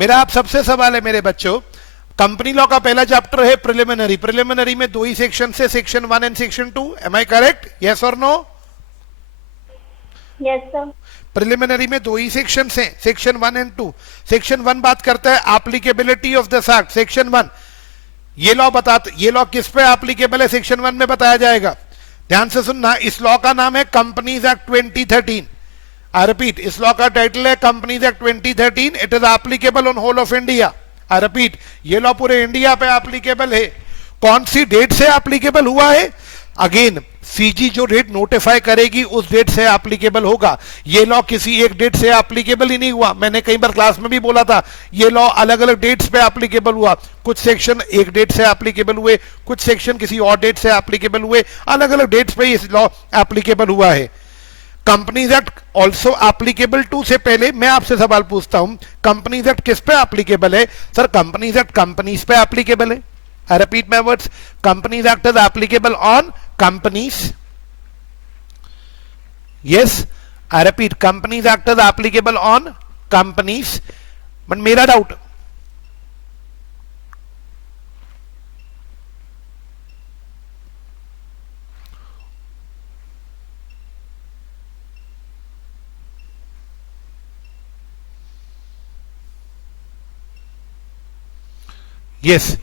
मेरा आप सबसे सवाल है मेरे बच्चों, कंपनी लॉ का पहला चैप्टर है प्रिलिमिनरी, प्रिलिमिनरी में दो ही सेक्शन से, section 1 and section 2, am I correct, yes और नो? Yes sir. प्रिलिमिनरी में दो ही सेक्शन हैं, सेक्शन 1 एंड 2। सेक्शन 1 बात करता है applicability of this act. Section 1 ये लॉ बताते, ये लॉ किस पे एप्लीकेबल है सेक्शन 1 में बताया जाएगा। ध्यान से सुनना, इस लॉ का नाम है कंपनीज एक्ट 2013। आई रिपीट, इस लॉ का टाइटल है companies act 2013। It is applicable on whole of India. I repeat, ये लॉ पूरे इंडिया पे एप्लीकेबल है। कौन सी डेट से एप्लीकेबल हुआ है? अगेन सीजी जो डेट नोटिफाई करेगी उस डेट से एप्लीकेबल होगा। ये लॉ किसी एक डेट से एप्लीकेबल ही नहीं हुआ। मैंने कई बार क्लास में भी बोला था, ये लॉ अलग अलग डेट्स पे एप्लीकेबल हुआ। कुछ सेक्शन एक डेट से एप्लीकेबल हुए, कुछ सेक्शन किसी और डेट से एप्लीकेबल हुए, अलग अलग डेट्स पे इस लॉ एप्लीकेबल हुआ है। Companies act also applicable to से पहले मैं आपसे सवाल पूछता हूं, कंपनीज एक्ट किस पे एप्लीकेबल है? सर कंपनीज एक्ट कंपनीज पे एप्लीकेबल है। I repeat my words. Companies Act is applicable on companies. Yes, I repeat. Companies Act is applicable on companies. But मेरा doubt, yes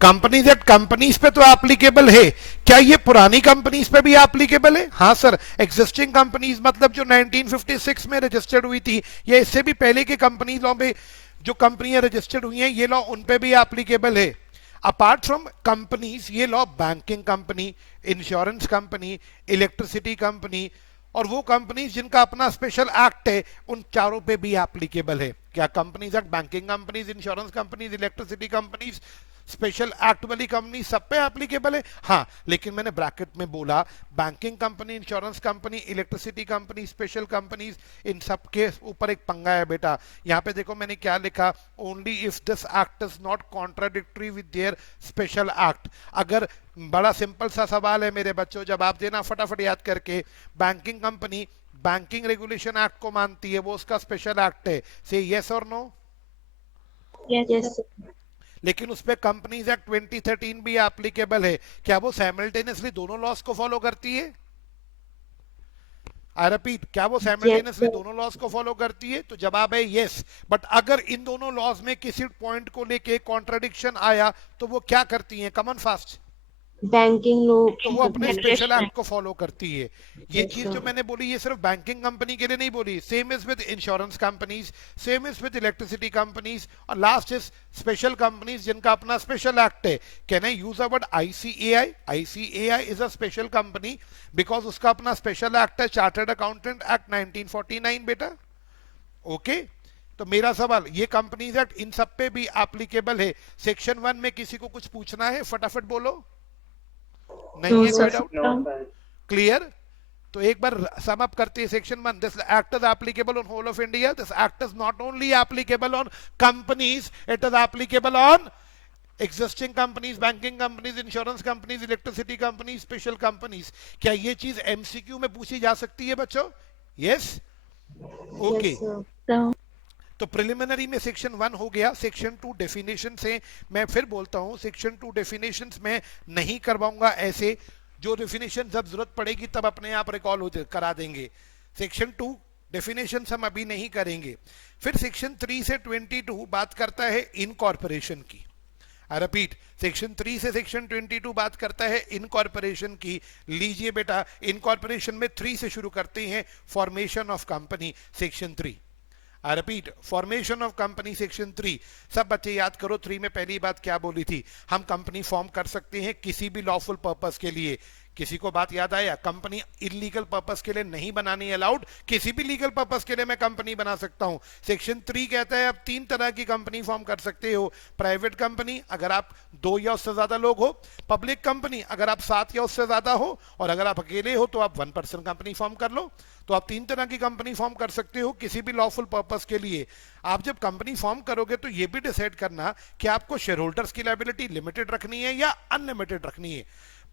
companies act companies पे तो applicable है। क्या ये पुरानी companies पे भी एप्लीकेबल है? हाँ सर, एग्जिस्टिंग कंपनीज मतलब जो 1956 में रजिस्टर्ड हुई थी या इससे भी पहले के कंपनी लॉ में जो कंपनियां रजिस्टर्ड हुई हैं, ये लॉ उन पे भी एप्लीकेबल है। अपार्ट फ्रॉम कंपनीज ये law banking company, insurance company, electricity company और वो कंपनीज जिनका अपना स्पेशल एक्ट है, उन चारों पे भी एप्लीकेबल है। क्या companies act banking companies, insurance companies, electricity companies, special act वाली कंपनी सब पे एप्लीकेबल है? हाँ, लेकिन मैंने ब्रैकेट में बोला banking company, insurance company, electricity company, special companies, इन सब के ऊपर एक पंगा है बेटा। यहाँ पे देखो मैंने क्या लिखा, only if this act is not contradictory with their special act. अगर, बड़ा सिंपल सा सवाल है मेरे बच्चों, जब आप देना फटाफट याद करके, banking company banking regulation act को मानती है, वो उसका स्पेशल एक्ट है, से यस और नो? यस। लेकिन उस पे कंपनीज एक्ट 2013 भी एप्लीकेबल है। क्या वो साइमल्टेनियसली दोनों लॉस को फॉलो करती है? आई रिपीट, क्या वो साइमल्टेनियसली दोनों लॉस को फॉलो करती है? तो जवाब है यस। बट अगर इन दोनों लॉस में किसी पॉइंट को लेके कॉन्ट्रडिक्शन आया तो वो क्या करती हैं? कमन फास्ट, बैंकिंग लो तो वो अपने स्पेशल एक्ट को फॉलो करती है। ये चीज जो मैंने बोली ये सिर्फ बैंकिंग कंपनी के लिए नहीं बोली, same is with insurance companies, same is with electricity companies, और लास्ट इज स्पेशल कंपनीज जिनका अपना स्पेशल एक्ट है। Can I use a word ICAI? ICAI is a special company because उसका अपना स्पेशल एक्ट है, चार्टर्ड अकाउंटेंट एक्ट 1949 बेटा। Okay, तो मेरा सवाल, ये कंपनीज एक्ट इन सब पे भी एप्लीकेबल है। सेक्शन 1 में किसी को कुछ पूछना है? फटाफट बोलो। नहीं है कोई डाउट? क्लियर? तो एक बार सम अप करते हैं section 1। This act is applicable on whole of India. This act is not only applicable on companies, it is applicable on existing companies, banking companies, insurance companies, electricity companies, special companies. क्या ये चीज MCQ में पूछी जा सकती है बच्चों? Yes, okay. तो प्रिलिमिनरी में सेक्शन 1 हो गया। सेक्शन 2 डेफिनेशन से, मैं फिर बोलता हूं सेक्शन 2 डेफिनेशन में नहीं करवाऊंगा ऐसे, जो डेफिनेशन जब जरूरत पड़ेगी तब अपने आप रिकॉल हो करा देंगे। सेक्शन 2 डेफिनेशन हम अभी नहीं करेंगे। फिर सेक्शन 3 से 22 बात करता है इनकॉर्पोरेशन की। आई रिपीट, सेक्शन 3 से सेक्शन 22 बात करता है इनकॉर्पोरेशन की। लीजिए बेटा, इनकॉर्पोरेशन में 3 से शुरू करते हैं, formation of company, section 3। I repeat, formation of company, section 3। सब बच्चे याद करो, 3 में पहली बात क्या बोली थी? हम कंपनी फॉर्म कर सकते हैं किसी भी लॉफुल पर्पस के लिए। किसी को बात याद आया? कंपनी इलीगल पर्पस के लिए नहीं बनानी अलाउड, किसी भी लीगल पर्पस के लिए मैं कंपनी बना सकता हूं। सेक्शन 3 कहता है अब 3 तरह की कंपनी फॉर्म कर सकते हो। प्राइवेट कंपनी अगर आप 2 या उससे ज्यादा लोग हो, पब्लिक कंपनी अगर आप 7 या उससे ज्यादा हो, और अगर आप अकेले हो तो आप 1 पर्सन कंपनी फॉर्म कर लो। तो आप 3 तरह की कंपनी फॉर्म कर सकते हो किसी भी लॉफुल पर्पस के लिए। आप जब कंपनी फॉर्म करोगे तो ये भी डिसाइड करना कि आपको शेयर होल्डर्स की लायबिलिटी लिमिटेड रखनी है या अनलिमिटेड रखनी है।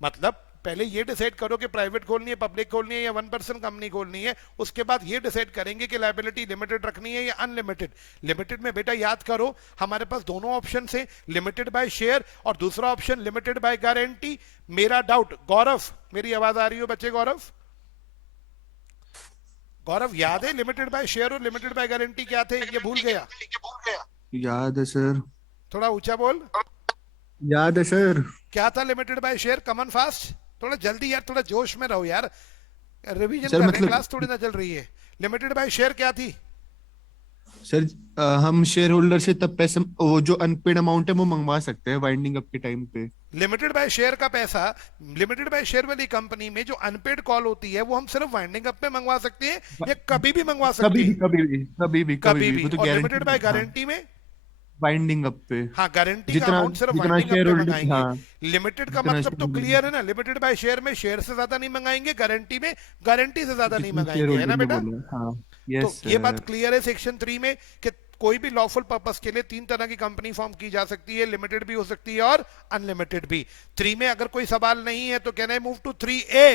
मतलब पहले ये डिसाइड करो कि प्राइवेट खोलनी है, पब्लिक खोलनी है या 1% कंपनी खोलनी है, उसके बाद ये डिसाइड करेंगे कि लायबिलिटी लिमिटेड रखनी है या अनलिमिटेड। लिमिटेड में बेटा याद करो हमारे पास दोनों ऑप्शन है, लिमिटेड बाय शेयर और दूसरा ऑप्शन लिमिटेड बाय गारंटी। मेरा डाउट, गौरव मेरी आवाज आ रही हो बच्चे? गौरव, गौरव याद है लिमिटेड बाय शेयर और लिमिटेड बाय गारंटी क्या थे? ये भूल गया? याद है सर। थोड़ा ऊंचा बोल। याद है सर। क्या था limited by share? Come on fast, थोड़ा जल्दी यार, थोड़ा जोश में रहो यार, रिवीजन सर कर रहे हैं, मतलब क्लास थोड़ी ना चल रही है। लिमिटेड बाय शेयर क्या थी? सर हम शेयर होल्डर से तब पैसे, वो जो अनपेड अमाउंट है वो मंगवा सकते हैं वाइंडिंग अप के टाइम पे। लिमिटेड बाय शेयर का पैसा लिमिटेड बाय शेयर वाली कंपनी में जो अनपेड कॉल होती है वो हम सिर्फ वाइंडिंग अप में मंगवा सकते हैं या कभी भी मंगवा सकते कभी भी हैं? कभी भी कभी भी कभी कभी भी भी। वो तो और गारंटी। लिमिटेड बाय गारंटी में वाइंडिंग अप पे हाँ, गारंटी का जितना अमाउंट सिर्फ जितना वाइंडिंग अप शेयर पे होल्डर, मंगाएंगे। हाँ लिमिटेड का जितना मतलब तो शेयर क्लियर है ना, लिमिटेड बाय शेयर में शेयर से ज्यादा नहीं मंगाएंगे, गारंटी में गारंटी से ज्यादा नहीं जितना शेयर मंगाएंगे, है ना होल्डर ने बेटा? बोला। हाँ तो यस ये बात सर। क्लियर है सेक्शन 3 में कि कोई भी लॉफुल पर्पस के लिए तीन तरह की कंपनी फॉर्म की जा सकती है, लिमिटेड भी हो सकती है और अनलिमिटेड भी। 3 में अगर कोई सवाल नहीं है तो can I move to 3A?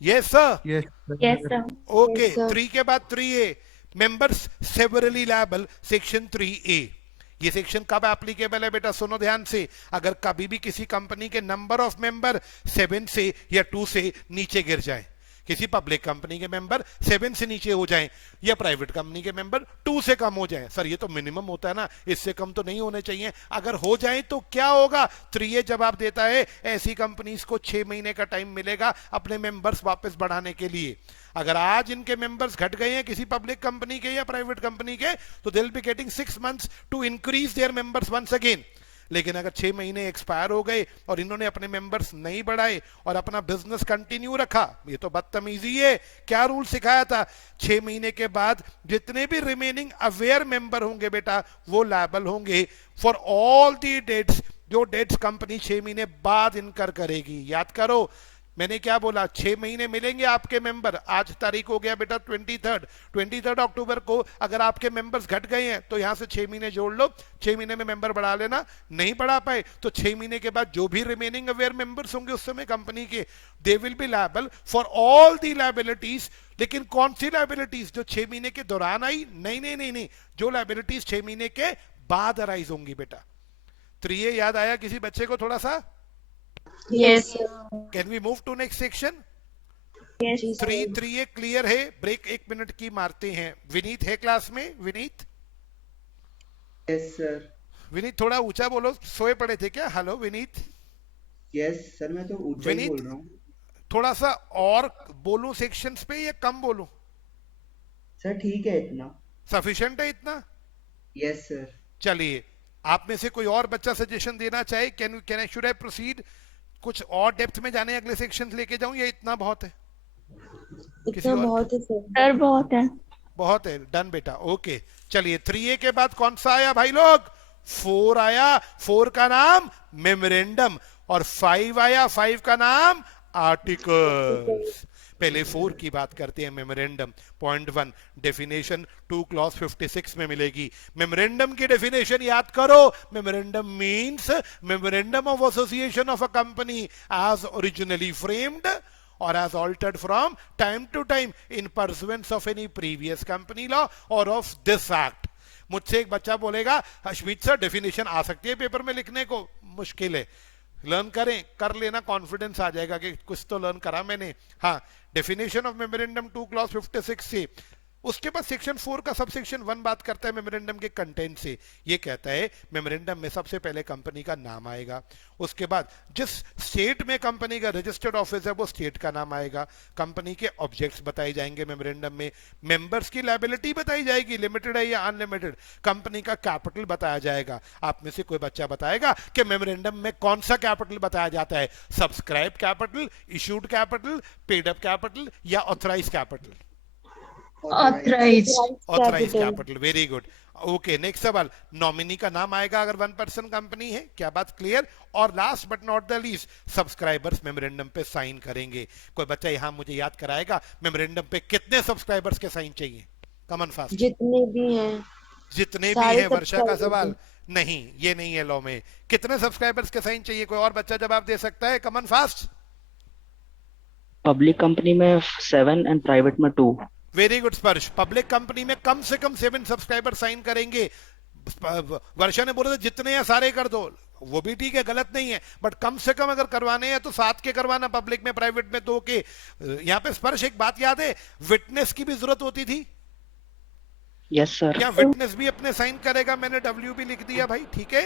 Yes sir. Yes Yes, sir. sir. Okay, Yes, sir. 3 के बाद 3A, members severally liable, section 3A। ये सेक्शन कब एप्लीकेबल है बेटा? सुनो ध्यान से। अगर कभी भी किसी कंपनी के नंबर ऑफ मेंबर 7 से या 2 से नीचे गिर जाए, किसी पब्लिक कंपनी के मेंबर 7 से नीचे हो जाएं या प्राइवेट कंपनी के मेंबर 2 से कम हो जाएं, सर ये तो मिनिमम होता है ना, इससे कम तो नहीं होने चाहिए, अगर हो जाएं तो क्या होगा? 3A जवाब देता है ऐसी कंपनीज को 6 महीने का टाइम मिलेगा अपने मेंबर्स वापस बढ़ाने के लिए। अगर आज इनके मेंबर्स घट गए हैं किसी पब्लिक कंपनी के या प्राइवेट कंपनी के, तो they will be getting 6 months to increase their members once again. लेकिन अगर 6 महीने एक्सपायर हो गए और इन्होंने अपने मेंबर्स नहीं बढ़ाए और अपना बिजनेस कंटिन्यू रखा, ये तो बदतमीजी है। क्या रूल सिखाया था? 6 महीने के बाद जितने भी रिमेनिंग अवेयर मेंबर होंगे बेटा वो लायबल होंगे फॉर ऑल दी डेट्स, जो डेट्स कंपनी 6 महीने बाद इनकर करेगी। याद करो मैंने क्या बोला, 6 महीने मिलेंगे आपके मेंबर। आज तारीख हो गया बेटा 23 अक्टूबर को। अगर आपके मेंबर्स घट गए हैं तो यहां से 6 महीने जोड़ लो, 6 महीने में मेंबर बढ़ा लेना। नहीं बढ़ा पाए तो 6 महीने के बाद जो भी रिमेनिंग अवेयर मेंबर्स होंगे उस समय कंपनी के, दे will B liable for all the liabilities. लेकिन कौन सी लायबिलिटीज? जो 6 महीने के दौरान आई? नहीं नहीं नहीं नहीं, जो लायबिलिटीज 6 महीने के बाद अराइज होंगी बेटा। 3A याद आया किसी बच्चे को थोड़ा सा? Yes, sir. Can we move to next section? Yes, sir. 3A clear है? ब्रेक 1 मिनट की मारते हैं। विनीत है क्लास में? Vineet, yes sir. विनीत थोड़ा ऊंचा बोलो, सोए पड़े थे क्या? हेलो विनीत। यस सर, मैं तो ऊंचा ही विनीत, बोल रहा हूँ। थोड़ा सा और बोलूं सेक्शंस पे या कम बोलूं? सर ठीक है इतना। सफिशिएंट है इतना? Yes sir. चलिए, आप में से कोई और बच्चा सजेशन देना चाहे? Can I should I proceed? कुछ और डेप्थ में जाने अगले सेक्शन लेके जाऊं या इतना बहुत है? किसी इतना और? बहुत है सर। सर बहुत है। बहुत है, डन बेटा, ओके। चलिए 3A के बाद कौन सा आया भाई लोग? 4 आया। 4 का नाम मेमोरेंडम और 5 आया। 5 का नाम आर्टिकल्स। पहले 4 की बात करते हैं, मेमोरेंडम। पॉइंट 1 डेफिनेशन 2 क्लॉज 56 में मिलेगी। मेमोरेंडम की डेफिनेशन याद करो। Memorandum means memorandum of association of a company as originally framed or as altered from time to time in pursuance of any previous company law or of this act। मुझसे एक बच्चा बोलेगा हशमीत sir definition आ सकती है paper में लिखने को? मुश्किल है, लर्न करें, कर लेना, कॉन्फिडेंस आ जाएगा कि कुछ तो लर्न करा मैंने। हाँ, डेफिनेशन ऑफ मेमोरेंडम 2 क्लॉज 56 से। उसके बाद सेक्शन 4 का सब सेक्शन 1 बात करता है मेमोरेंडम के कंटेंट से। ये कहता है मेमोरेंडम में सबसे पहले कंपनी का नाम आएगा, उसके बाद जिस स्टेट में कंपनी का रजिस्टर्ड ऑफिस है वो स्टेट का नाम आएगा, कंपनी के ऑब्जेक्ट्स बताए जाएंगे मेमोरेंडम में, मेंबर्स की लायबिलिटी बताई जाएगी, लिमिटेड है या अनलिमिटेड, कंपनी का कैपिटल बताया जाएगा। आप में से कोई बच्चा बताएगा कि मेमोरेंडम में कौन सा कैपिटल बताया जाता है? Subscribe capital, issued capital, paid up capital या authorise capital? Authorise. Authorise capital, very good. Okay, next सवाल, नॉमिनी का नाम आएगा अगर 1% कंपनी है। क्या बात क्लियर? और last but not the least, subscribers memorandum पे साइन करेंगे। कोई बच्चा यहां मुझे याद कराएगा मेमोरेंडम पे कितने सब्सक्राइबर्स के साइन चाहिए? कमन फास्ट। जितने भी हैं जितने भी सारे हैं, वर्षा का subscribers सवाल। नहीं, ये नहीं है लॉ में। कितने सब्सक्राइबर्स के साइन चाहिए? कोई और बच्चा जवाब दे सकता है? कमन फास्ट। पब्लिक कंपनी में 7 एंड प्राइवेट में 2। वेरी गुड स्पर्श। पब्लिक कंपनी में कम से कम 7 सब्सक्राइबर साइन करेंगे। वर्षा ने बोला था जितने हैं सारे कर दो, वो भी ठीक है, गलत नहीं है, बट कम से कम अगर करवाने हैं तो 7 के करवाना, पब्लिक में, प्राइवेट में 2 के। यहाँ पे स्पर्श एक बात याद है, विटनेस की भी जरूरत होती थी। Yes sir. क्या विटनेस भी अपने साइन करेगा? मैंने डब्ल्यू भी लिख दिया भाई, ठीक है,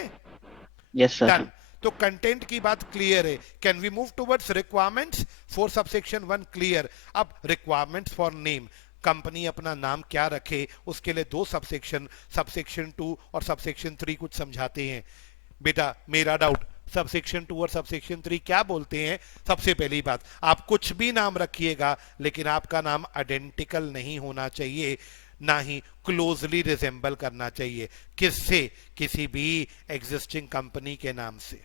यस सर। डन। तो कंटेंट की बात क्लियर है। Can we move towards requirements for subsection 1? Clear. अब रिक्वायरमेंट्स फॉर नेम, कंपनी अपना नाम क्या रखे, उसके लिए 2 सबसेक्शन, सबसेक्शन 2 और सबसेक्शन 3 कुछ समझाते हैं। बेटा मेरा डाउट, सबसेक्शन 2 और सबसेक्शन 3 क्या बोलते हैं? सबसे पहली बात, आप कुछ भी नाम रखिएगा लेकिन आपका नाम आइडेंटिकल नहीं होना चाहिए, ना ही क्लोजली रिजेंबल करना चाहिए। किससे? किसी भी एग्जिस्टिंग कंपनी के नाम से।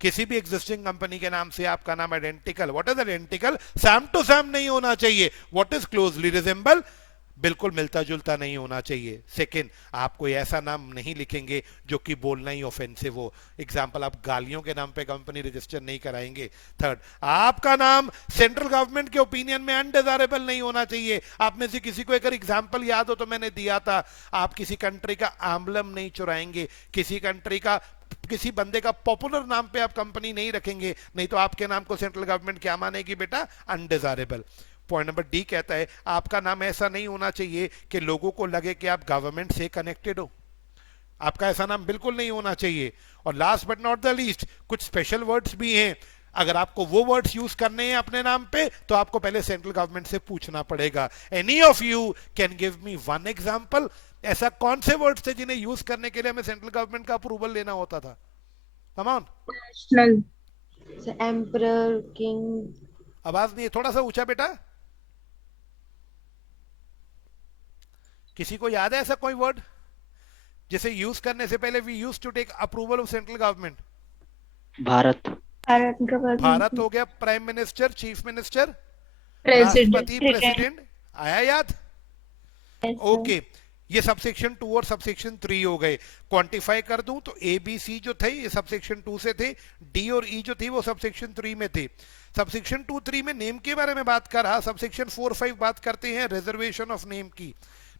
किसी भी एग्जिस्टिंग कंपनी के नाम से आपका नाम identical, what is identical? Same to same नहीं होना चाहिए। What is closely resemble? बिल्कुल मिलता जुलता नहीं होना चाहिए। सेकंड, आप कोई ऐसा नाम नहीं लिखेंगे जो कि बोलना ही ऑफेंसिव हो। एग्जांपल, आप गालियों के नाम पे कंपनी रजिस्टर नहीं कराएंगे। थर्ड, आपका नाम सेंट्रल गवर्नमेंट के ओपिनियन में अनडिजायरेबल नहीं होना चाहिए। आप में से किसी को अगर एग्जांपल याद हो तो मैंने दिया था, आप किसी कंट्री का एम्बलम नहीं चुराएंगे, किसी कंट्री का, किसी बंदे का पॉपुलर नाम पे आप कंपनी नहीं रखेंगे, नहीं तो आपके नाम को सेंट्रल गवर्नमेंट क्या मानेगी बेटा? अनडिजायरेबल। पॉइंट नंबर डी कहता है आपका नाम ऐसा नहीं होना चाहिए कि लोगों को लगे कि आप गवर्नमेंट से कनेक्टेड हो। आपका ऐसा नाम बिल्कुल नहीं होना चाहिए। और last but not the least, कुछ स्पेशल वर्ड्स भी हैं। अगर आपको वो वर्ड्स यूज करने हैं अपने नाम पे तो आपको पहले सेंट्रल गवर्नमेंट से पूछना पड़ेगा। Any of you can give me 1 example? ऐसा कौन से वर्ड्स थे जिन्हें यूज करने के लिए हमें सेंट्रल गवर्नमेंट का अप्रूवल लेना होता था? Come on. National. Emperor, king. आवाज नहीं है, थोड़ा सा ऊंचा बेटा। किसी को याद है ऐसा कोई वर्ड जिसे यूज करने से पहले we use to take approval of central government? Bharat. Bharat government. Bharat हो गया, prime minister, chief minister, president. राष्ट्रपति, प्रेसिडेंट। आया याद? ओके, ये सबसेक्शन 2 और सबसेक्शन 3 हो गए। क्वांटिफाई कर दूं तो ए बी सी जो थे ये सबसेक्शन 2 से थे, डी और ई जो थी वो सबसेक्शन 3 में थे। सबसेक्शन 2 3 में नेम के बारे में बात कर रहा, सबसेक्शन 4 5 बात करते हैं रिजर्वेशन ऑफ नेम की।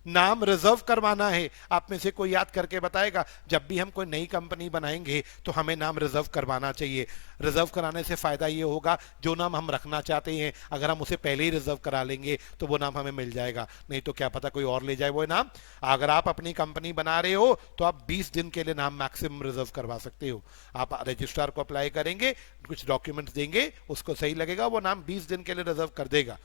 नाम रिजर्व करवाना है। आप में से कोई याद करके बताएगा, जब भी हम कोई नई कंपनी बनाएंगे तो हमें नाम रिजर्व करवाना चाहिए। रिजर्व कराने से फायदा ये होगा, जो नाम हम रखना चाहते हैं अगर हम उसे पहले ही रिजर्व करा लेंगे तो वो नाम हमें मिल जाएगा, नहीं तो क्या पता कोई और ले जाए वो नाम। अगर आप अपनी कंपनी बना रहे हो तो आप 20 दिन के लिए नाम मैक्सिमम रिजर्व करवा सकते हो। आप रजिस्ट्रार को अप्लाई करेंगे, कुछ डॉक्यूमेंट्स देंगे, उसको सही लगेगा, वो नाम 20 दिन के लिए रिजर्व कर देगा।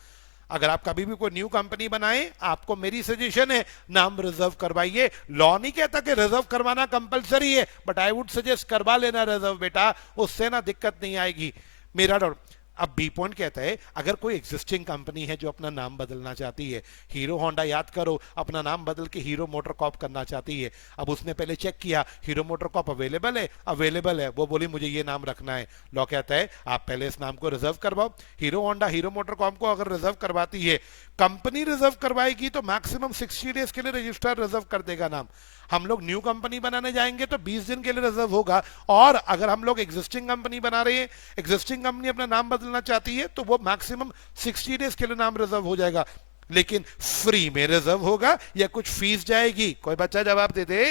अगर आप कभी भी कोई न्यू कंपनी बनाएं, आपको मेरी सजेशन है नाम रिजर्व करवाइए। लॉ नहीं कहता कि रिजर्व करवाना कंपलसरी है, बट आई वुड सजेस्ट करवा लेना रिजर्व बेटा, उससे ना दिक्कत नहीं आएगी। मेरा डाउट। अब बी पॉइंट कहता है अगर कोई एग्जिस्टिंग कंपनी है जो अपना नाम बदलना चाहती है, हीरो होंडा याद करो अपना नाम बदल के हीरो मोटर कॉप करना चाहती है। अब उसने पहले चेक किया हीरो मोटर कॉप अवेलेबल है, अवेलेबल है, वो बोली मुझे ये नाम रखना है। लॉ कहता है आप पहले इस नाम को रिजर्व करवाओ। Hero Honda Hero motor corp को अगर रिजर्व करवाती है, कंपनी रिजर्व करवाएगी तो मैक्सिमम 60 डेज के लिए रजिस्ट्रार रिजर्व कर देगा नाम। हम लोग न्यू कंपनी बनाने जाएंगे तो 20 दिन के लिए रिजर्व होगा। और अगर हम लोग एग्जिस्टिंग कंपनी बना रहे हैं, एग्जिस्टिंग कंपनी अपना नाम बदलना चाहती है तो वो मैक्सिमम 60 डेज के लिए नाम रिजर्व हो जाएगा। लेकिन फ्री में रिजर्व होगा या कुछ फीस जाएगी? कोई बच्चा जवाब दे दे।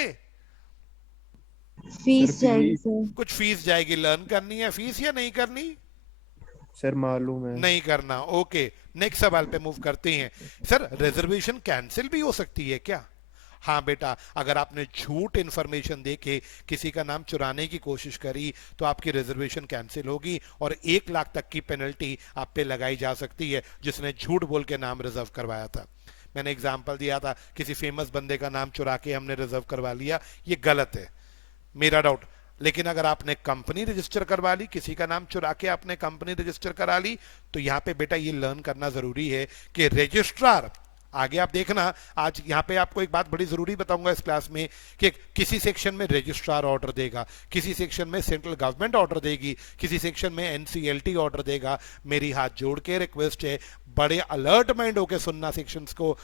फीस जाएगी सर। कुछ फीस जाएगी। लर्न करनी है फीस या नहीं करनी? सर मालूम है। नहीं करना। ओके, नेक्स्ट सवाल पे मूव करते हैं। सर रिजर्वेशन कैंसिल भी हो सकती है क्या? हाँ बेटा, अगर आपने झूठ इंफॉर्मेशन देके किसी का नाम चुराने की कोशिश करी तो आपकी रिजर्वेशन कैंसिल होगी और 1 लाख तक की पेनल्टी आप पे लगाई जा सकती है जिसने झूठ बोल के नाम रिजर्व करवाया था। मैंने एग्जांपल दिया था, किसी फेमस बंदे का नाम चुरा के हमने रिजर्व करवा लिया, ये गलत है, मेरा डाउट। लेकिन अगर आपने कंपनी रजिस्टर करवा ली, किसी का नाम चुरा के आपने कंपनी रजिस्टर करा ली, तो यहाँ पे बेटा ये लर्न करना जरूरी है कि रजिस्ट्रार, आगे आप देखना, आज यहाँ पे आपको एक बात बड़ी जरूरी बताऊंगा इस क्लास में कि किसी सेक्शन में रजिस्ट्रार ऑर्डर देगा, किसी सेक्शन में सेंट्रल गवर्नमेंट ऑर्डर देगी, किसी सेक्शन में एनसीएलटी ऑर्डर देगा। मेरी हाथ जोड़ के रिक्वेस्ट है, बड़े अलर्ट माइंड होके सुनना सेक्शंस को।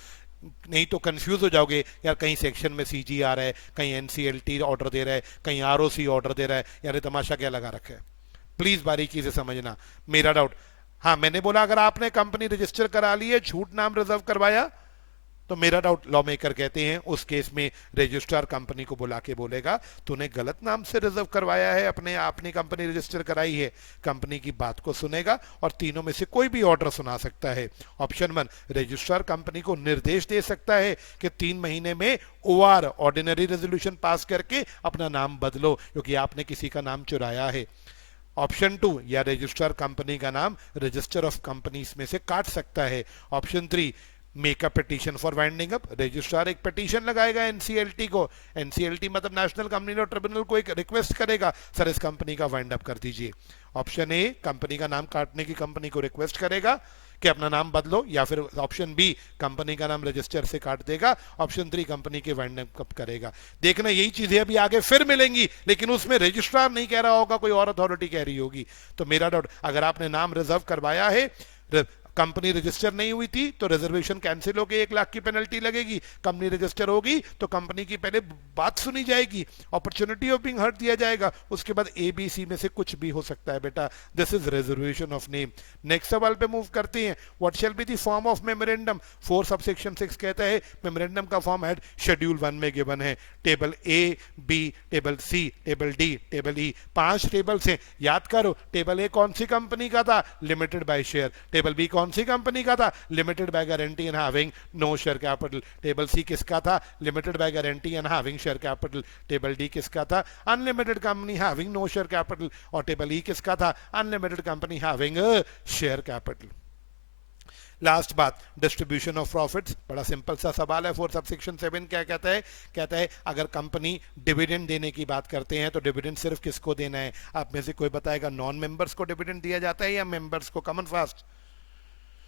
नहीं तो कंफ्यूज हो जाओगे यार, कहीं सेक्शन में सीजी आ रहा है, कहीं एनसीएलटी ऑर्डर दे रहा है, कहीं आरओसी ऑर्डर दे रहा है, यार ये तमाशा क्या लगा रखा है। प्लीज बारीकी से समझना मेरा डाउट। हाँ, मैंने बोला अगर आपने कंपनी रजिस्टर करा ली है, झूठ नाम रिजर्व करवाया, तो मेरा डाउट लॉ मेकर कहते हैं उस केस में रजिस्ट्रार कंपनी को बुला के बोलेगा तूने गलत नाम से रिजर्व करवाया है, अपनी कंपनी रजिस्टर कराई है। कंपनी की बात को सुनेगा और तीनों में से कोई भी ऑर्डर सुना सकता है। ऑप्शन 1, रजिस्ट्रार कंपनी को निर्देश दे सकता है कि 3 महीने में ओआर ऑर्डिनरी रेजोल्यूशन पास करके अपना नाम बदलो क्योंकि आपने किसी का नाम चुराया है। ऑप्शन 2, या रजिस्ट्रार कंपनी का नाम रजिस्टर ऑफ कंपनीज में से काट सकता है। Option 3, make a petition for winding up, registrar एक पिटीशन लगाएगा एनसीएलटी को, एनसीएलटी मतलब नेशनल कंपनी लॉ ट्रिब्यूनल को एक रिक्वेस्ट करेगा सर इस कंपनी का वाइंड अप कर दीजिए। ऑप्शन ए, कंपनी का नाम काटने की कंपनी को रिक्वेस्ट करेगा कि अपना नाम बदलो, या फिर ऑप्शन बी, कंपनी का नाम रजिस्टर से काट देगा। ऑप्शन 3, कंपनी के वाइंड अप करेगा। देखना यही चीजें अभी आगे फिर मिलेंगी, लेकिन उसमें रजिस्ट्रार नहीं कह रहा होगा, कोई और अथॉरिटी कह रही होगी। तो मेरा डाउट, अगर आपने नाम रिजर्व करवाया है, कंपनी रजिस्टर नहीं हुई थी तो रिजर्वेशन कैंसिल होगी, 1 लाख की पेनल्टी लगेगी। कंपनी रजिस्टर होगी तो कंपनी की पहले बात सुनी जाएगी, अपॉर्चुनिटी ऑफ बीइंग हर्ट दिया जाएगा, उसके बाद ए बी सी में से कुछ भी हो सकता है बेटा। This is reservation of name. Next सवाल पे मूव करते हैं। What shall be the form of memorandum? 4 subsection 6 कहता है मेमोरेंडम का फॉर्म है शेड्यूल 1 में गिवन है। टेबल ए, बी, टेबल सी, टेबल डी, टेबल ई, 5 टेबल्स हैं। याद करो, टेबल ए कौन सी कंपनी का था? Limited by share. Table B कौन सी कंपनी का था? Limited by guarantee and having no share capital. Table C किसका था? Limited by guarantee and having share capital. Table D किसका था? Unlimited company having no share capital. और table E किसका था? Unlimited company having share capital. Last बात, distribution of profits, बड़ा simple सा सवाल है। 4 सबसेक्शन 7 क्या कहता है? कहता है अगर कंपनी डिविडेंड देने की बात करते हैं तो डिविडेंड सिर्फ किसको देना है? आप में से कोई बताएगा? नॉन मेंबर्स को डिविडेंड दिया जाता है या मेंबर्स को? कमन फास्ट,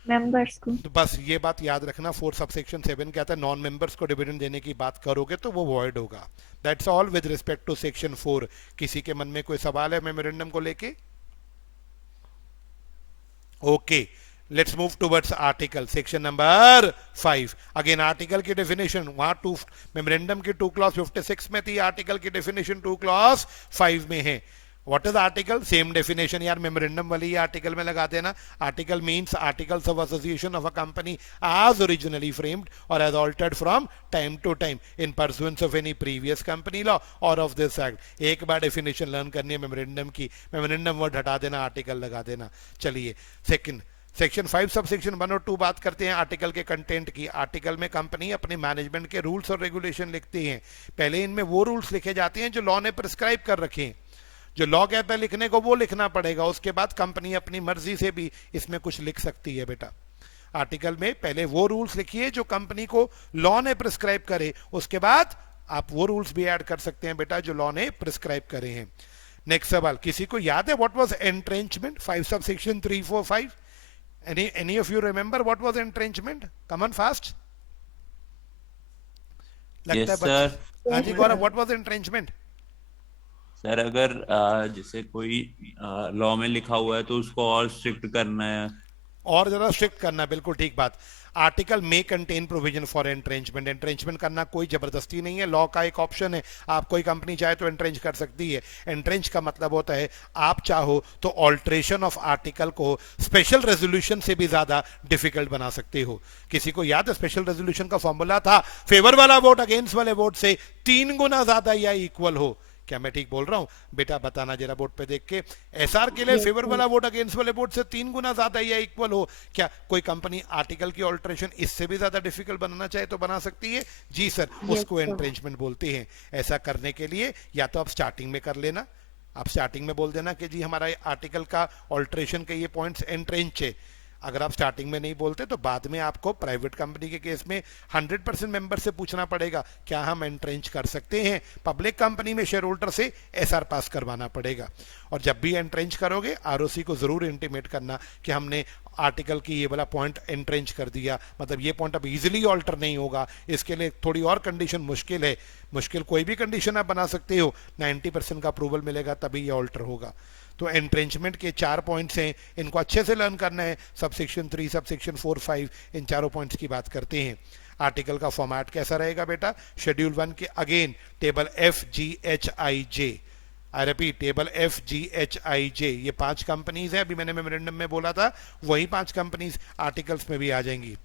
मेंबर्स को। तो बस ये बात याद रखना। 4 सबसेक्शन 7 कहता है नॉन मेंबर्स को डिविडेंड देने की बात करोगे तो वो वॉइड होगा। That's all with respect to section 4। किसी के मन में कोई सवाल है मेमोरेंडम को लेके? Okay, let's move towards article, section number 5। Again article की डेफिनेशन वहां मेमोरेंडम की 2 क्लॉज 56 में थी, आर्टिकल की डेफिनेशन 2 क्लॉज 5 में है। What is article? Same definition यार, मेमोरेंडम वाली आर्टिकल में लगा देना। Article means articles of association of a company as originally framed or as altered from time to time in pursuance of any previous company law or of this act। एक बार definition learn करनी है memorandum की, memorandum word हटा देना, article लगा देना। चलिए second, section 5 sub section 1 और 2 बात करते हैं आर्टिकल के कंटेंट की। आर्टिकल में कंपनी अपने मैनेजमेंट के रूल्स और रेगुलेशन लिखती है। पहले इनमें वो रूल्स लिखे जाते हैं जो लॉ ने प्रिस्क्राइब कर रखे हैं, जो लॉ कहता है लिखने को वो लिखना पड़ेगा। उसके बाद कंपनी अपनी मर्जी से भी इसमें कुछ लिख सकती है बेटा। आर्टिकल में पहले वो रूल्स लिखिए जो कंपनी को लॉ ने प्रिस्क्राइब करे, उसके बाद आप वो रूल्स भी ऐड कर सकते हैं बेटा जो लॉ ने प्रिस्क्राइब करे हैं। नेक्स्ट सवाल, किसी को याद है what was entrenchment? 5 sub section 3, 4, 5। Any of you remember what was entrenchment? Come on fast. Yes, sir. हाँ जी गौरव, what was entrenchment? सर अगर जैसे कोई लॉ में लिखा हुआ है तो उसको और स्ट्रिक्ट करना है। और ज्यादा स्ट्रिक्ट करना, बिल्कुल ठीक बात। आर्टिकल में contain provision for entrenchment. Entrenchment करना कोई जबरदस्ती नहीं है, लॉ का एक ऑप्शन है। आप कोई कंपनी चाहे तो एंट्रेंच कर सकती है। एंट्रेंच का मतलब होता है आप चाहो तो ऑल्ट्रेशन ऑफ आर्टिकल को स्पेशल रेजोल्यूशन से भी ज्यादा डिफिकल्ट बना सकते हो। किसी को याद है स्पेशल रेजोल्यूशन का फॉर्मूला था फेवर वाला वोट अगेंस्ट वाले वोट से 3 गुना ज्यादा या इक्वल हो। क्या मैं ठीक बोल रहा हूं बेटा? बताना जरा बोर्ड पे देख के। एसआर के लिए फेवर वाला वोट अगेंस्ट वाले वोट से 3 गुना ज्यादा या इक्वल हो। क्या कोई कंपनी आर्टिकल की ऑल्ट्रेशन इससे भी ज्यादा डिफिकल्ट बनाना चाहे तो बना सकती है? जी सर, उसको एंट्रेंचमेंट बोलते हैं। ऐसा करने के लिए या तो आप स्टार्टिंग में कर लेना, आप स्टार्टिंग में बोल देना कि जी हमारा आर्टिकल का ऑल्ट्रेशन के ये पॉइंट्स एंट्रेंच है। अगर आप स्टार्टिंग में नहीं बोलते तो बाद में आपको प्राइवेट कंपनी के केस में 100% मेंबर से पूछना पड़ेगा क्या हम एंट्रेंच कर सकते हैं। पब्लिक कंपनी में शेयर होल्डर से एसआर पास करवाना पड़ेगा। और जब भी एंट्रेंच करोगे आरओसी को जरूर इंटीमेट करना कि हमने आर्टिकल की ये वाला पॉइंट एंट्रेंच कर दिया, मतलब ये पॉइंट अब इजीली ऑल्टर नहीं होगा। इसके लिए थोड़ी और कंडीशन मुश्किल है। मुश्किल कोई भी कंडीशन आप बना सकते हो, 90% का अप्रूवल मिलेगा तभी ये ऑल्टर होगा। तो एंट्रेंचमेंट के 4 पॉइंट्स हैं, इनको अच्छे से लर्न करना है। सबसेक्शन 3, सबसेक्शन 4, 5 इन चारों पॉइंट्स की बात करते हैं। आर्टिकल का फॉर्मेट कैसा रहेगा बेटा? शेड्यूल 1 के again table FGHIJ, I repeat table FGHIJ, ये 5 कंपनीज है, अभी मैंने मेमोरेंडम में बोला था वही 5 कंपनीज आर्टिकल्स में भी आ जाएंगी।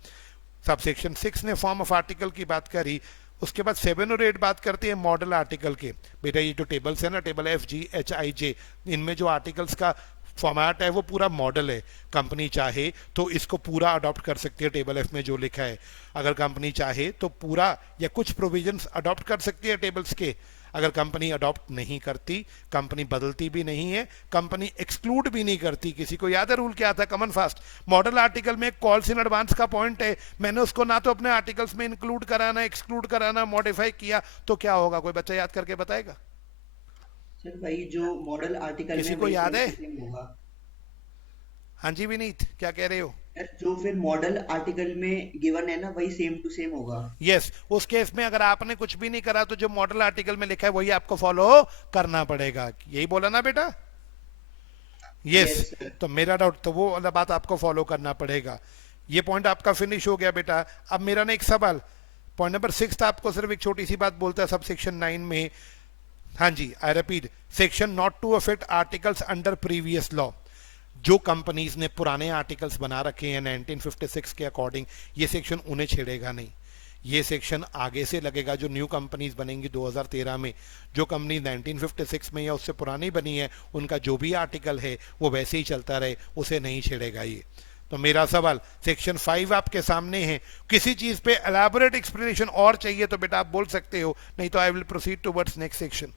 सबसेक्शन 6 ने फॉर्म ऑफ आर्टिकल की बात करी, उसके बाद 7 और 8 बात करते हैं मॉडल आर्टिकल के। बेटा ये जो टेबल्स है ना, टेबल FGHIJ, इनमें जो आर्टिकल्स का फॉर्मेट है वो पूरा मॉडल है। कंपनी चाहे तो इसको पूरा अडॉप्ट कर सकती है टेबल एफ में जो लिखा है, अगर कंपनी चाहे तो पूरा या कुछ प्रोविजंस अडॉप्ट कर सकती है टेबल्स के। अगर कंपनी अडॉप्ट नहीं करती, कंपनी बदलती भी नहीं है, कंपनी एक्सक्लूड भी नहीं करती। किसी को याद है रूल क्या था? कमन फास्ट मॉडल आर्टिकल में कॉल्स इन एडवांस का पॉइंट है, मैंने उसको ना तो अपने आर्टिकल्स में इंक्लूड कराना, एक्सक्लूड कराना, मॉडिफाई किया तो क्या होगा? कोई बच्चा याद करके बताएगा? सर भाई जो मॉडल आर्टिकल किसी में को वही याद है? same होगा। हाँ जी विनीत, क्या कह रहे हो? सर जो फिर मॉडल आर्टिकल में गिवन है ना, वही सेम टू सेम होगा। यस उस केस में अगर आपने कुछ भी नहीं करा तो जो मॉडल आर्टिकल में लिखा है वही आपको फॉलो करना पड़ेगा, यही बोला ना बेटा? Yes Yes, sir. तो मेरा डाउट तो वो वाला बात आपको फॉलो करना पड़ेगा। ये पॉइंट आपका फिनिश हो गया बेटा। अब मेरा ना एक सवाल, पॉइंट नंबर 6 आपको सिर्फ एक छोटी सी बात बोलता है सब सेक्शन 9 में। हाँ जी, I repeat, section not to affect articles under previous law. जो कंपनीज ने पुराने आर्टिकल्स बना रखे हैं 1956 के अकॉर्डिंग, ये सेक्शन उन्हें छेड़ेगा नहीं। ये सेक्शन आगे से लगेगा जो न्यू कंपनीज बनेंगी 2013 में। जो कंपनी 1956 में या उससे पुरानी बनी है, उनका जो भी आर्टिकल है वो वैसे ही चलता रहे, उसे नहीं छेड़ेगा ये। तो मेरा सवाल, सेक्शन 5 आपके सामने है, किसी चीज पे एलैबोरेट एक्सप्लेनेशन और चाहिए तो बेटा आप बोल सकते हो, नहीं तो I will proceed towards next section.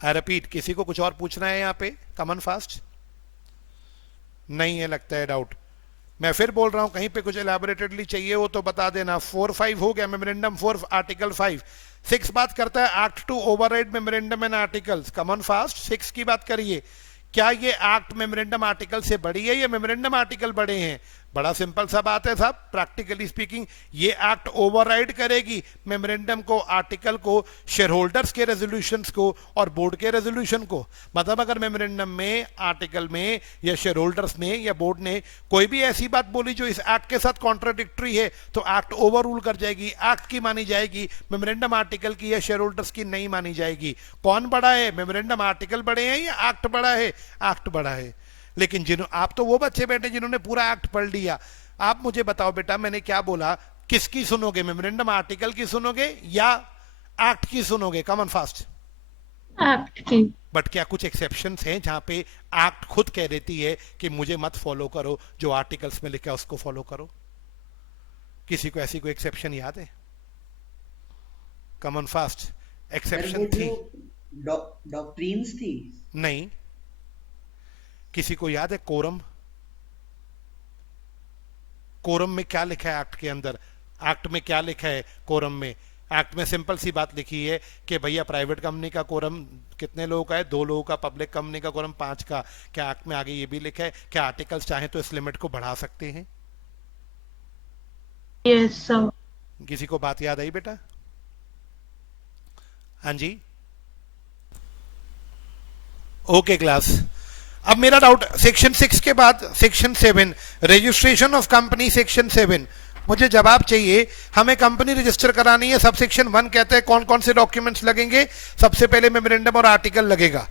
I repeat, किसी को कुछ और पूछना है यहाँ पे? कमन फास्ट नहीं है लगता है, डाउट। मैं फिर बोल रहा हूं, कहीं पे कुछ एलैबोरेटेडली चाहिए हो तो बता देना। 4-5 हो गया मेमोरेंडम 4 आर्टिकल 5। 6 बात करता है act to override memorandum and articles. Come on fast 6 की बात करिए, क्या ये एक्ट मेमोरेंडम आर्टिकल से बड़ी है या मेमोरेंडम आर्टिकल बड़े हैं? बड़ा सिंपल सा बात है साहब, प्रैक्टिकली स्पीकिंग ये एक्ट ओवरराइड करेगी मेमोरेंडम को, आर्टिकल को, शेयर होल्डर्स के रेजोल्यूशंस को और बोर्ड के रेजोल्यूशन को। मतलब अगर मेमोरेंडम में, आर्टिकल में या शेयर होल्डर्स ने या बोर्ड ने कोई भी ऐसी बात बोली जो इस एक्ट के साथ कॉन्ट्राडिक्टरी है तो एक्ट ओवर रूल कर जाएगी, एक्ट की मानी जाएगी, मेमोरेंडम आर्टिकल की या शेयर होल्डर्स की नहीं मानी जाएगी। कौन बड़ा है? मेमोरेंडम आर्टिकल बड़े हैं या एक्ट बड़ा है? एक्ट बड़ा है। लेकिन आप तो वो बच्चे बैठे जिन्होंने पूरा एक्ट पढ़ लिया। आप मुझे बताओ बेटा, मैंने क्या बोला, किसकी सुनोगे? मेमोरेंडम आर्टिकल की सुनोगे या एक्ट की सुनोगे? कमन फास्ट एक्ट की। बट क्या कुछ एक्सेप्शंस हैं जहां पे एक्ट खुद कह देती है कि मुझे मत फॉलो करो, जो आर्टिकल्स में लिखा है उसको फॉलो करो? किसी को ऐसी कोई एक्सेप्शन याद है? कमन फास्ट एक्सेप्शन थी? डॉक्ट्रिन्स थी। नहीं। किसी को याद है कोरम? कोरम में क्या लिखा है एक्ट के अंदर? एक्ट में क्या लिखा है कोरम में? एक्ट में सिंपल सी बात लिखी है कि भैया प्राइवेट कंपनी का कोरम कितने लोगों का है? 2 लोगों का। पब्लिक कंपनी का कोरम 5 का। क्या एक्ट में आगे ये भी लिखा है कि आर्टिकल्स चाहे तो इस लिमिट को बढ़ा सकते हैं? Yes sir. किसी को बात याद आई बेटा? हाँ जी, ओके क्लास। अब मेरा डाउट, सेक्शन 6 के बाद section 7 registration of company, section 7 मुझे जवाब चाहिए। हमें कंपनी रजिस्टर करानी है, सब सेक्शन 1 कहते हैं कौन कौन से डॉक्यूमेंट्स लगेंगे। सबसे पहले मेमोरेंडम और आर्टिकल लगेगा।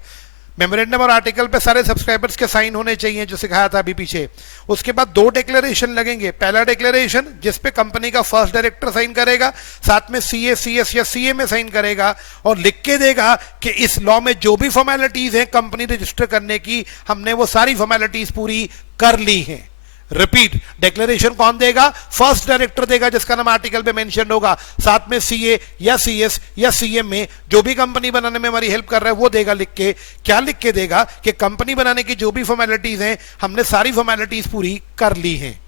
मेमोरेंडम और आर्टिकल पे सारे सब्सक्राइबर्स के साइन होने चाहिए, जो सिखाया था अभी पीछे। उसके बाद 2 डिक्लेरेशन लगेंगे। पहला डिक्लेरेशन जिसपे कंपनी का फर्स्ट डायरेक्टर साइन करेगा, साथ में सीए, सीएस या सीए में साइन करेगा और लिख के देगा कि इस लॉ में जो भी फॉर्मेलिटीज हैं कंपनी रजिस्टर करने की, हमने वो सारी फॉर्मेलिटीज पूरी कर ली हैं। रिपीट, डिक्लेरेशन कौन देगा? फर्स्ट डायरेक्टर देगा, जिसका नाम आर्टिकल में मेंशन होगा। साथ में सीए या सीएस या सीएम में जो भी कंपनी बनाने में हमारी हेल्प कर रहा है वो देगा लिख के। क्या लिख के देगा? कि कंपनी बनाने की जो भी फॉर्मेलिटीज हैं हमने सारी फॉर्मेलिटीज पूरी कर ली हैं।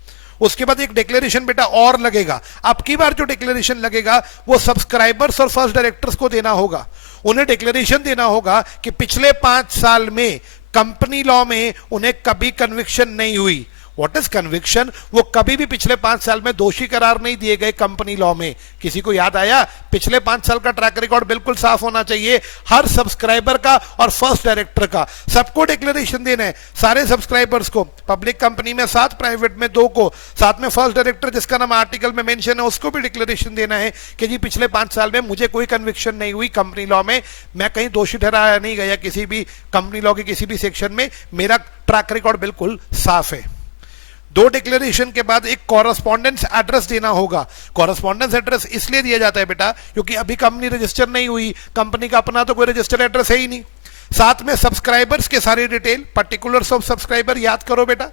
उसके बाद एक डिक्लेरेशन बेटा और लगेगा। अब की बार जो डिक्लेरेशन लगेगा वो सब्सक्राइबर्स और फर्स्ट डायरेक्टर्स को देना होगा। उन्हें डिक्लेरेशन देना होगा कि पिछले 5 साल में कंपनी लॉ में उन्हें कभी कन्विक्शन नहीं हुई, व्हाट इज कन्विक्शन? वो कभी भी पिछले 5 साल में दोषी करार नहीं दिए गए कंपनी लॉ में। किसी को याद आया? पिछले 5 साल का ट्रैक रिकॉर्ड बिल्कुल साफ होना चाहिए, हर सब्सक्राइबर का और फर्स्ट डायरेक्टर का, सबको डिक्लेरेशन देना है, सारे सब्सक्राइबर्स को, पब्लिक कंपनी में 7, प्राइवेट में 2 को, साथ में फर्स्ट डायरेक्टर जिसका नाम आर्टिकल में मेंशन है उसको भी डिक्लेरेशन देना है कि जी पिछले 5 साल में मुझे कोई कन्विक्शन नहीं हुई कंपनी लॉ में, मैं कहीं दोषी ठहराया नहीं गया किसी भी कंपनी लॉ के किसी भी सेक्शन में, मेरा ट्रैक रिकॉर्ड बिल्कुल साफ है। 2 डिक्लेरेशन के बाद एक कॉरेस्पॉन्डेंस एड्रेस देना होगा। कॉरेस्पॉन्डेंस एड्रेस इसलिए दिया जाता है बेटा क्योंकि अभी कंपनी रजिस्टर नहीं हुई, कंपनी का अपना तो कोई रजिस्टर एड्रेस है ही नहीं। साथ में सब्सक्राइबर्स के सारी डिटेल, पर्टिकुलर्स ऑफ सब्सक्राइबर याद करो बेटा,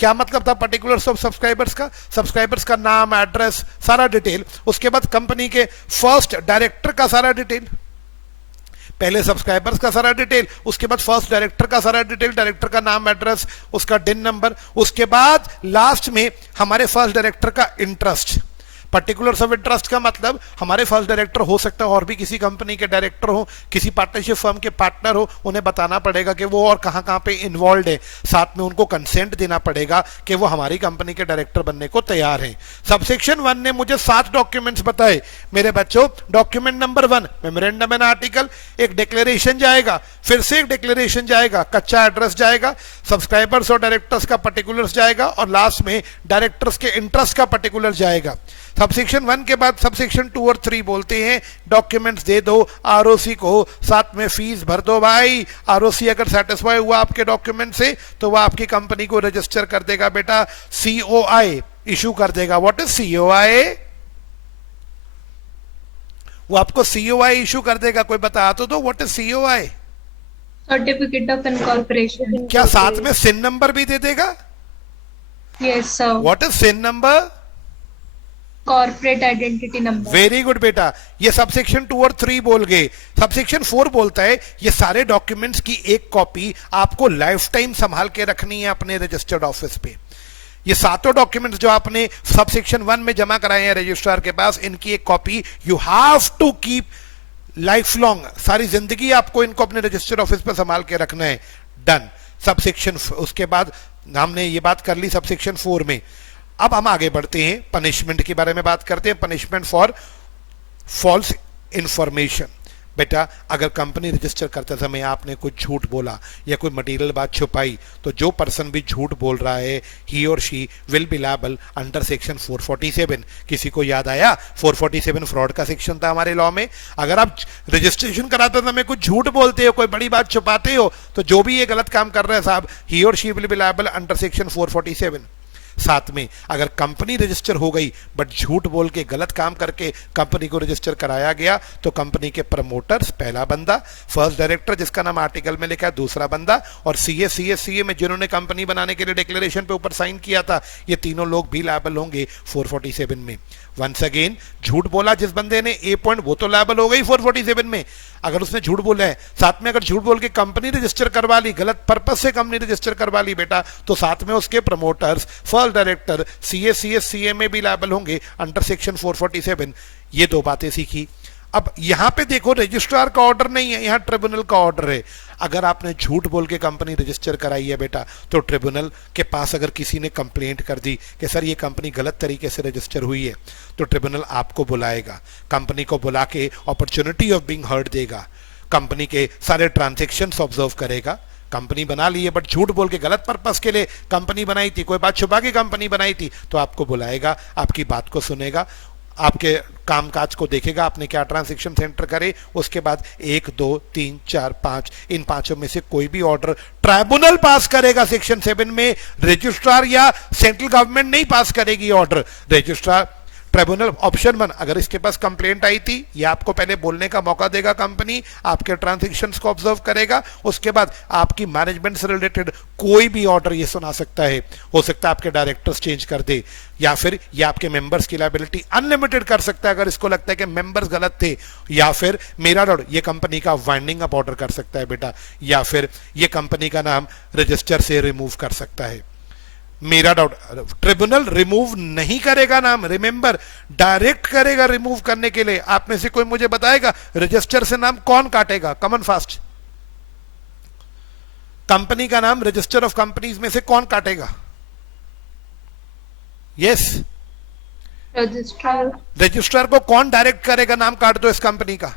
क्या मतलब था पर्टिकुलर्स ऑफ सब्सक्राइबर्स का? सब्सक्राइबर्स का नाम, एड्रेस, सारा डिटेल। उसके बाद कंपनी के फर्स्ट डायरेक्टर का सारा डिटेल, पहले सब्सक्राइबर्स का सारा डिटेल, उसके बाद फर्स्ट डायरेक्टर का सारा डिटेल, डायरेक्टर का नाम, एड्रेस, उसका डिन नंबर, उसके बाद लास्ट में हमारे फर्स्ट डायरेक्टर का इंटरेस्ट। पर्टिकुलर्स ऑफ इंटरेस्ट का मतलब हमारे फर्स्ट डायरेक्टर हो सकता है और भी किसी कंपनी के डायरेक्टर हो, किसी पार्टनरशिप फर्म के पार्टनर हो, उन्हें बताना पड़ेगा कि वो और कहां कहां पे इन्वॉल्व है, साथ में उनको कंसेंट देना पड़ेगा कि वो हमारी कंपनी के डायरेक्टर बनने को तैयार हैं। सबसेक्शन 1 ने मुझे 7 डॉक्यूमेंट्स बताए मेरे बच्चों। Document number 1 memorandum and article, एक डिक्लेरेशन जाएगा, फिर से एक डिक्लेरेशन जाएगा, कच्चा एड्रेस जाएगा, सब्सक्राइबर्स और डायरेक्टर्स का पर्टिकुलर्स जाएगा और लास्ट में डायरेक्टर्स के इंटरेस्ट का पर्टिकुलर जाएगा। सबसेक्शन 1 के बाद सबसेक्शन 2 और 3 बोलते हैं डॉक्यूमेंट्स दे दो आरओसी को, साथ में फीस भर दो भाई। आरओसी अगर सेटिस्फाई हुआ आपके डॉक्यूमेंट से तो वह आपकी कंपनी को रजिस्टर कर देगा बेटा, सीओआई इशू कर देगा। What is COI? वो आपको सीओआई इशू कर देगा। कोई बता तो दो what is COI? Certificate of incorporation. क्या साथ में सिन नंबर भी दे देगा? Yes sir. What is CIN number? Corporate identity number. Very good बेटा, ये सबसेक्शन 2 और 3 बोल गए। सबसेक्शन 4 बोलता है ये सारे डॉक्यूमेंट्स की एक कॉपी आपको लाइफ टाइम संभाल के रखनी है अपने रजिस्टर्ड ऑफिस पे। ये सातों डॉक्यूमेंट्स जो आपने सबसेक्शन 1 में जमा कराए हैं रजिस्ट्रार के पास, इनकी एक copy you have to keep life long, सारी जिंदगी आपको इनको अपने रजिस्टर्ड ऑफिस पर संभाल के रखना है। डन। सबसेक्शन उसके बाद हमने ये बात कर ली सबसेक्शन 4 में। अब हम आगे बढ़ते हैं, पनिशमेंट के बारे में बात करते हैं। Punishment for false information. बेटा अगर कंपनी रजिस्टर करते समय आपने कुछ झूठ बोला या कोई मटेरियल बात छुपाई तो जो पर्सन भी झूठ बोल रहा है ही और she will be liable under section 447। किसी को याद आया? 447 फ्रॉड का सेक्शन था हमारे लॉ में। अगर आप रजिस्ट्रेशन कराते समय कुछ झूठ बोलते हो, कोई बड़ी बात छुपाते हो, तो जो भी ये गलत काम कर रहे हैं साहब, ही और she will be liable under section 447। साथ में अगर कंपनी रजिस्टर हो गई बट झूठ बोल के गलत काम करके कंपनी को रजिस्टर कराया गया तो कंपनी के प्रमोटर्स पहला बंदा, फर्स्ट डायरेक्टर जिसका नाम आर्टिकल में लिखा है दूसरा बंदा, और सीए में जिन्होंने कंपनी बनाने के लिए डिक्लेरेशन पे ऊपर साइन किया था, ये तीनों लोग भी लायबल होंगे 447 में। वंस अगेन झूठ बोला जिस बंदे ने ए पॉइंट, वो तो लायबल हो गई 447 में। अगर उसने झूठ बोला है, साथ में अगर झूठ बोल के कंपनी रजिस्टर करवा ली, गलत पर्पस से कंपनी रजिस्टर करवा ली बेटा, तो साथ में उसके प्रमोटर्स, फर्स्ट डायरेक्टर, सीए में भी लायबल होंगे अंडर सेक्शन 447। ये 2 बातें सीखी। अब यहां पे देखो रजिस्ट्रार का ऑर्डर नहीं है, यहां ट्रिब्यूनल का ऑर्डर है। अगर आपने झूठ बोल के कंपनी रजिस्टर कराई है बेटा, तो ट्रिब्यूनल के पास अगर किसी ने कंप्लेंट कर दी कि सर ये कंपनी गलत तरीके से रजिस्टर हुई है, तो ट्रिब्यूनल आपको बुलाएगा, कंपनी को बुला के अपॉर्चुनिटी ऑफ बीइंग हर्ड देगा, कंपनी के सारे ट्रांजैक्शंस ऑब्जर्व करेगा। कंपनी बना ली है बट झूठ बोल के गलत पर्पस के लिए कंपनी बनाई थी, कोई बात छुपा के कंपनी बनाई थी, तो आपको बुलाएगा, आपकी बात को सुनेगा, आपके कामकाज को देखेगा, आपने क्या ट्रांजैक्शन सेंटर करे, उसके बाद 1 2 3 4 5 इन पांचों में से कोई भी ऑर्डर ट्राइब्यूनल पास करेगा सेक्शन 7 में, रजिस्ट्रार या सेंट्रल गवर्नमेंट नहीं पास करेगी ऑर्डर। रजिस्ट्रार, ट्रिब्यूनल ऑप्शन 1, अगर इसके पास कंप्लेंट आई थी, या आपको पहले बोलने का मौका देगा कंपनी, आपके ट्रांजैक्शंस को ऑब्जर्व करेगा, उसके बाद आपकी मैनेजमेंट से रिलेटेड कोई भी ऑर्डर ये सुना सकता है। हो सकता है आपके डायरेक्टर्स चेंज कर दे, या फिर ये आपके मेंबर्स की लायबिलिटी अनलिमिटेड कर सकता है अगर इसको लगता है कि मेंबर्स गलत थे, या फिर मेरा डाउट ये कंपनी का वाइंडिंग अप ऑर्डर कर सकता है बेटा, या फिर ये कंपनी का नाम रजिस्टर से रिमूव कर सकता है। मेरा डाउट, ट्रिब्यूनल रिमूव नहीं करेगा नाम, रिमेंबर, डायरेक्ट करेगा रिमूव करने के लिए। आप में से कोई मुझे बताएगा रजिस्टर से नाम कौन काटेगा? कमन फास्ट, कंपनी का नाम रजिस्टर ऑफ कंपनीज में से कौन काटेगा? यस। रजिस्ट्रार, रजिस्ट्रार को कौन डायरेक्ट करेगा, नाम काट दो इस कंपनी का।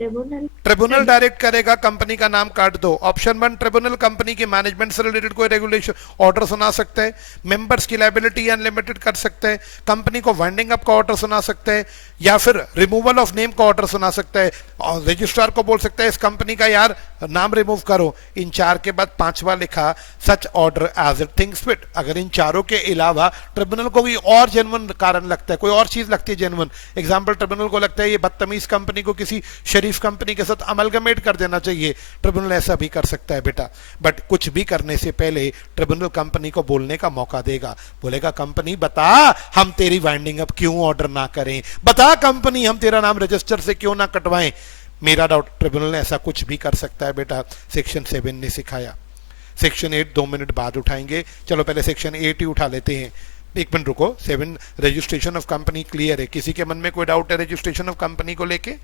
ट्रिब्यूनल। ट्रिब्यूनल डायरेक्ट करेगा, कंपनी का नाम काट दो। ऑप्शन 1 ट्रिब्यूनल कंपनी के मैनेजमेंट से रिलेटेड कोई रेगुलेशन ऑर्डर सुना सकता है, मेंबर्स की लायबिलिटी अनलिमिटेड कर सकता है, कंपनी को वाइंडिंग अप का ऑर्डर सुना सकता है, या फिर रिमूवल ऑफ नेम का ऑर्डर सुना सकता है। और रजिस्ट्रार को बोल सकता है इस कंपनी का यार नाम रिमूव करो। इन 4 के बाद 5वां लिखा such order as it thinks fit. अगर इन चारों के अलावा ट्रिब्यूनल को कोई और जेन्युइन कारण लगता है, कोई और चीज लगती है जेन्युइन, एग्जाम्पल ट्रिब्यूनल को लगता है ये बदतमीज कंपनी को किसी शरीफ कंपनी के साथ अमलगमेट कर देना चाहिए, ट्रिब्यूनल ऐसा भी कर सकता है बेटा। बट कुछ भी करने से पहले ट्रिब्यूनल कंपनी को बोलने का मौका देगा, बोलेगा कंपनी बता हम तेरी वाइंडिंग अप क्यों ऑर्डर ना करें, बता कंपनी हम तेरा नाम रजिस्टर से क्यों ना कटवाएं। मेरा डाउट ट्रिब्यूनल ऐसा कुछ भी कर सकता है बेटा, सेक्शन 7 ने सिखाया। सेक्शन 8 2 मिनट बाद उठाएंगे, चलो पहले सेक्शन 8 ही उठा लेते हैं। 1 मिनट रुको। 7 रजिस्ट्रेशन ऑफ कंपनी क्लियर है, किसी के मन में कोई डाउट है रजिस्ट्रेशन ऑफ कंपनी को लेके?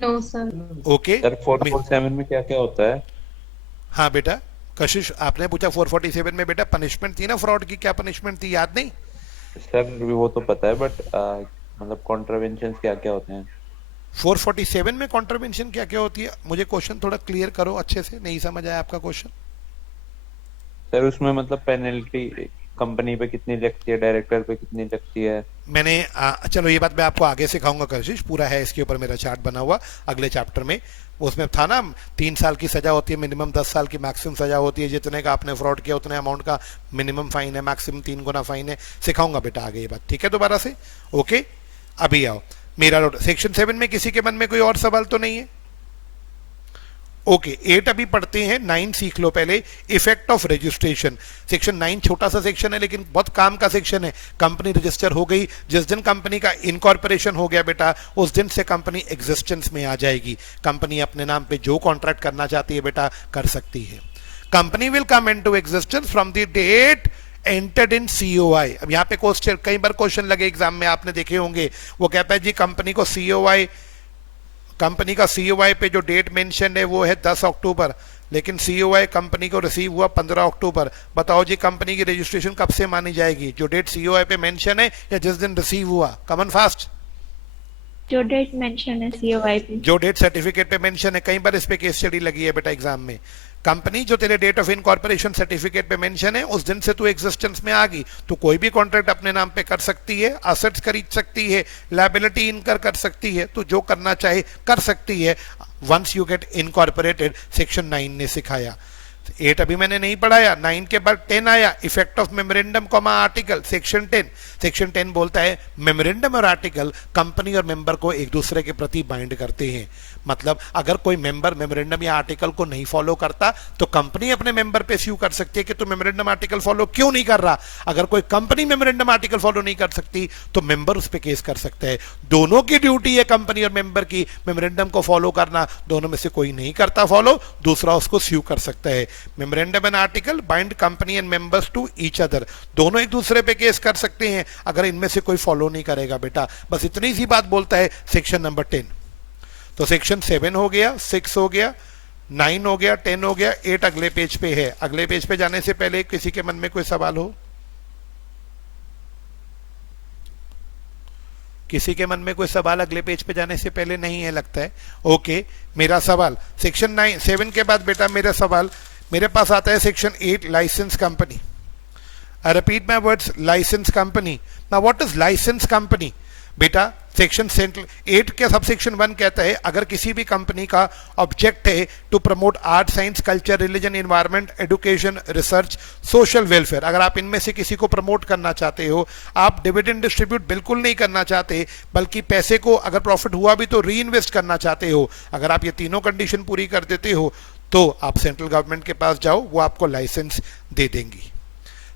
No sir. ओके सर 447 में क्या क्या होता है? हाँ बेटा, कशिश आपने पूछा 447 में बेटा पनिशमेंट थी ना फ्रॉड की, क्या पनिशमेंट थी याद नहीं? सर वो तो पता है बट मतलब कॉन्ट्रावेंशन क्या क्या होते हैं? 447 में कॉन्ट्रवेंशन क्या क्या होती है, मुझे क्वेश्चन थोड़ा क्लियर करो अच्छे से, नहीं समझ आया आपका क्वेश्चन। सर उसमें मतलब पेनल्टी कंपनी पे कितनी लगती है, डायरेक्टर पे कितनी लगती है? मैंने चलो ये बात मैं आपको आगे सिखाऊंगा कशिश, पूरा है इसके ऊपर मेरा चार्ट बना हुआ अगले चैप्टर में। उसमें था ना 3 साल की सजा होती है मिनिमम, 10 साल की मैक्सिमम सजा होती है, जितने का आपने फ्रॉड किया उतने अमाउंट का मिनिमम फाइन है, मैक्सिमम 3 गुना फाइन है। सिखाऊंगा बेटा आगे ये बात, ठीक है दोबारा से। ओके अभी आओ मेरा सेक्शन 7 में किसी के मन में कोई और सवाल तो नहीं है? ओके 8 अभी पढ़ते हैं, 9 सीख लो पहले। Effect of registration. सेक्शन 9 छोटा सा सेक्शन है लेकिन बहुत काम का सेक्शन है। कंपनी रजिस्टर हो गई, जिस दिन कंपनी का इनकॉर्पोरेशन हो गया बेटा उस दिन से कंपनी एग्जिस्टेंस में आ जाएगी। कंपनी अपने नाम पे जो कॉन्ट्रैक्ट करना चाहती है बेटा कर सकती है। Company will come into existence from the date entered in COI. अब यहाँ पे क्वेश्चन, कई बार क्वेश्चन लगे एग्जाम में, आपने देखे होंगे, वो कहता है जी कंपनी को सीओआई, कंपनी का सीओआई पे जो डेट मेंशन है वो है 10 अक्टूबर, लेकिन सीओआई कंपनी को रिसीव हुआ 15 अक्टूबर। बताओ जी कंपनी की रजिस्ट्रेशन कब से मानी जाएगी, जो डेट सीओआई पे मेंशन है या जिस दिन रिसीव हुआ? कमन फास्ट। जो डेट मेंशन है सीओआई पे, जो डेट सर्टिफिकेट पे मेंशन है। कई बार इस पे केस स्टडी लगी है बेटा एग्जाम में। कंपनी जो तेरे डेट ऑफ इनकॉर्पोरेशन सर्टिफिकेट पे मेंशन है उस दिन से तू एग्जिस्टेंस में आ गई, तो कोई भी कॉन्ट्रैक्ट अपने नाम पे कर सकती है, असेट्स खरीद सकती है, लायबिलिटी इनकर कर सकती है, तो जो करना चाहे कर सकती है once you get incorporated. Section 9 ने सिखाया। 8 अभी मैंने नहीं पढ़ाया, 9 के बाद 10 आया, effect of memorandum comma article. Section 10, section 10 बोलता है मेमोरेंडम और आर्टिकल कंपनी और मेंबर को एक दूसरे के प्रति बाइंड करते हैं। मतलब अगर कोई मेंबर मेमोरेंडम या आर्टिकल को नहीं फॉलो करता तो कंपनी अपने मेंबर पे स्यू कर सकती है कि तू मेमोरेंडम आर्टिकल फॉलो क्यों नहीं कर रहा। अगर कोई कंपनी मेमोरेंडम आर्टिकल फॉलो नहीं कर सकती तो मेंबर उस पर केस कर सकता है। दोनों की ड्यूटी है कंपनी और मेंबर की मेमोरेंडम को फॉलो करना, दोनों में से कोई नहीं करता फॉलो, दूसरा उसको स्यू कर सकता है। Memorandum and article bind company and members to each other, दोनों एक दूसरे पे केस कर सकते हैं अगर इनमें से कोई फॉलो नहीं करेगा बेटा। बस इतनी सी बात बोलता है सेक्शन नंबर 10। तो सेक्शन 7 हो गया, 6 हो गया, 9 हो गया, 10 हो गया, 8 अगले पेज पे है। अगले पेज पे जाने से पहले किसी के मन में कोई सवाल हो? किसी के मन में कोई सवाल अगले पेज पे जाने से पहले नहीं है लगता है? ओके मेरा सवाल सेक्शन 7 के बाद बेटा मेरा सवाल मेरे पास आता है section 8 licence company. I repeat my words, licence company. Now what is licence company बेटा? सेक्शन 8 के सब सेक्शन 1 कहता है अगर किसी भी कंपनी का ऑब्जेक्ट है to promote art, science, culture, religion, environment, education, research, social welfare, अगर आप इनमें से किसी को प्रमोट करना चाहते हो, आप डिविडेंड डिस्ट्रीब्यूट बिल्कुल नहीं करना चाहते बल्कि पैसे को अगर प्रॉफिट हुआ भी तो री इन्वेस्ट करना चाहते हो, अगर आप ये तीनों कंडीशन पूरी कर देते हो तो आप सेंट्रल गवर्नमेंट के पास जाओ, वो आपको लाइसेंस दे देंगी।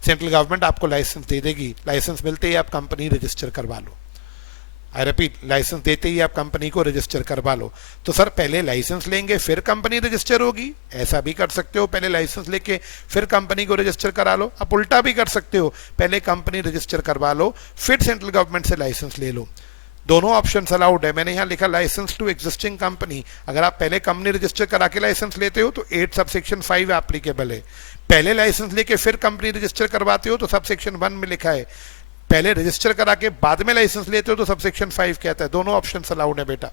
सेंट्रल गवर्नमेंट आपको लाइसेंस दे देगी। लाइसेंस मिलते ही आप कंपनी रजिस्टर करवा लो। आई रिपीट, लाइसेंस देते ही आप कंपनी को रजिस्टर करवा लो। तो सर पहले लाइसेंस लेंगे फिर कंपनी रजिस्टर होगी, ऐसा भी कर सकते हो, पहले लाइसेंस लेके फिर कंपनी को रजिस्टर करा लो। आप उल्टा भी कर सकते हो, पहले कंपनी रजिस्टर करवा लो फिर सेंट्रल गवर्नमेंट से लाइसेंस ले लो। दोनों ऑप्शंस अलाउड है। मैंने यहाँ लिखा लाइसेंस टू एग्जिस्टिंग कंपनी, अगर आप पहले कंपनी रजिस्टर करा के लाइसेंस लेते हो तो 8 सब सेक्शन 5 एप्लीकेबल है। पहले लाइसेंस लेके फिर कंपनी रजिस्टर करवाते हो तो सब सेक्शन 1 में लिखा है। पहले रजिस्टर करा के बाद में लाइसेंस लेते हो तो सब सेक्शन 5 कहता है। दोनों ऑप्शंस अलाउड है बेटा।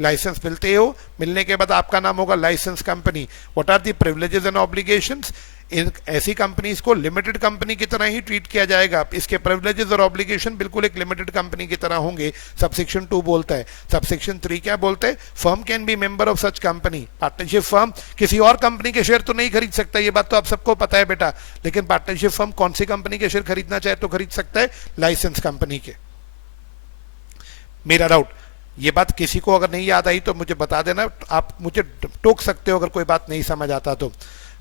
लाइसेंस मिलते हो, मिलने के बाद आपका नाम होगा license company. What are the privileges and obligations? इन ऐसी कंपनीज को लिमिटेड कंपनी की तरह ही ट्रीट किया जाएगा। इसके प्रिविलेजेस और ऑब्लिगेशन बिल्कुल एक लिमिटेड कंपनी की तरह होंगे, सबसेक्शन 2 बोलता है। सबसेक्शन 3 क्या बोलता है? Firm can be member of such company. Partnership firm किसी और कंपनी के शेयर तो नहीं खरीद सकता, ये बात तो आप सबको पता है बेटा, लेकिन पार्टनरशिप फर्म कौन सी कंपनी के शेयर खरीदना चाहे तो खरीद सकता है? लाइसेंस कंपनी के। मेरा डाउट, ये बात किसी को अगर नहीं याद आई तो मुझे बता देना, आप मुझे टोक सकते हो अगर कोई बात नहीं समझ आता तो।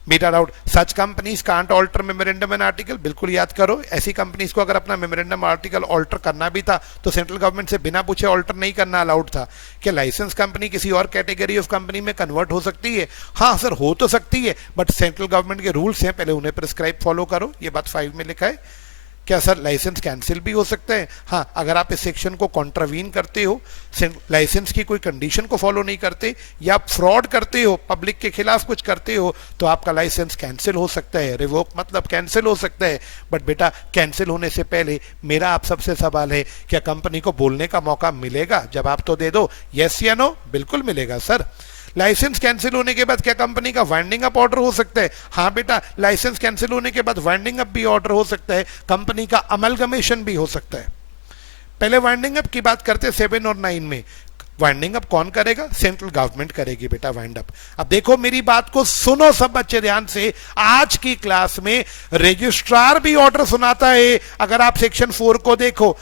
मेरा doubt, such companies can't alter memorandum and article, बिल्कुल याद करो। ऐसी कंपनीज को अगर अपना मेमोरेंडम आर्टिकल ऑल्टर करना भी था तो सेंट्रल गवर्नमेंट से बिना पूछे ऑल्टर नहीं करना अलाउड था। क्या लाइसेंस कंपनी किसी और कैटेगरी ऑफ कंपनी में कन्वर्ट हो सकती है? हाँ सर, हो तो सकती है, बट सेंट्रल गवर्नमेंट के रूल्स हैं, पहले उन्हें प्रिस्क्राइब फॉलो करो। ये बात 5 में लिखा है। क्या सर लाइसेंस कैंसिल भी हो सकता है? हाँ, अगर आप इस सेक्शन को कॉन्ट्रावीन करते हो, लाइसेंस की कोई कंडीशन को फॉलो नहीं करते या फ्रॉड करते हो, पब्लिक के खिलाफ कुछ करते हो, तो आपका लाइसेंस कैंसिल हो सकता है। रिवोक मतलब कैंसिल हो सकता है। बट बेटा, कैंसिल होने से पहले मेरा आप सबसे सवाल है, क्या कंपनी को बोलने का मौका मिलेगा? जवाब तो दे दो, यस या नो। बिल्कुल मिलेगा सर। लाइसेंस कैंसिल होने के बाद क्या कंपनी का वाइंडिंग अप ऑर्डर हो सकता है? हाँ बेटा, लाइसेंस कैंसिल होने के बाद वाइंडिंग अप भी ऑर्डर हो सकता है, कंपनी का अमलगमेशन भी हो सकता है। पहले वाइंडिंग अप की बात करते हैं 7 और 9 में। वाइंडिंग अप कौन करेगा? सेंट्रल गवर्नमेंट करेगी बेटा वाइंड अप। अब देखो, मेरी बात को सुनो सब बच्चे ध्यान से। आज की क्लास में रजिस्ट्रार भी ऑर्डर सुनाता है। अगर आप सेक्शन 4 को देखो,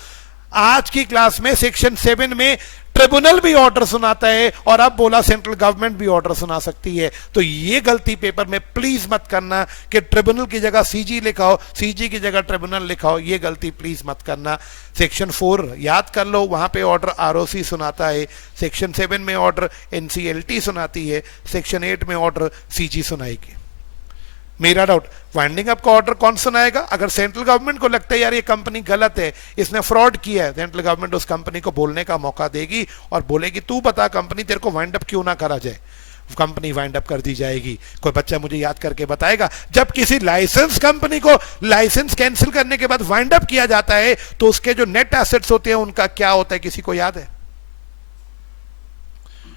आज की क्लास में सेक्शन 7 में ट्रिब्यूनल भी ऑर्डर सुनाता है, और अब बोला सेंट्रल गवर्नमेंट भी ऑर्डर सुना सकती है। तो ये गलती पेपर में प्लीज मत करना कि ट्रिब्यूनल की जगह सीजी लिखाओ, सीजी की जगह ट्रिब्यूनल लिखाओ। ये गलती प्लीज मत करना। सेक्शन 4 याद कर लो, वहां पे ऑर्डर आरओसी सुनाता है। सेक्शन 7 में ऑर्डर एनसीएलटी सुनाती है। सेक्शन 8 में ऑर्डर सीजी सुनाएगी। मेरा डाउट, वाइंडिंग अप का ऑर्डर कौन सुनाएगा? अगर सेंट्रल गवर्नमेंट को लगता है यार ये कंपनी गलत है, इसने फ्रॉड किया है, सेंट्रल गवर्नमेंट उस कंपनी को बोलने का मौका देगी और बोलेगी तू बता कंपनी, तेरे को वाइंड अप क्यों ना करा जाए। कंपनी वाइंड अप कर दी जाएगी। कोई बच्चा मुझे याद करके बताएगा, जब किसी लाइसेंस कंपनी को लाइसेंस कैंसिल करने के बाद वाइंड अप किया जाता है तो उसके जो नेट एसेट्स होते हैं उनका क्या होता है? किसी को याद है?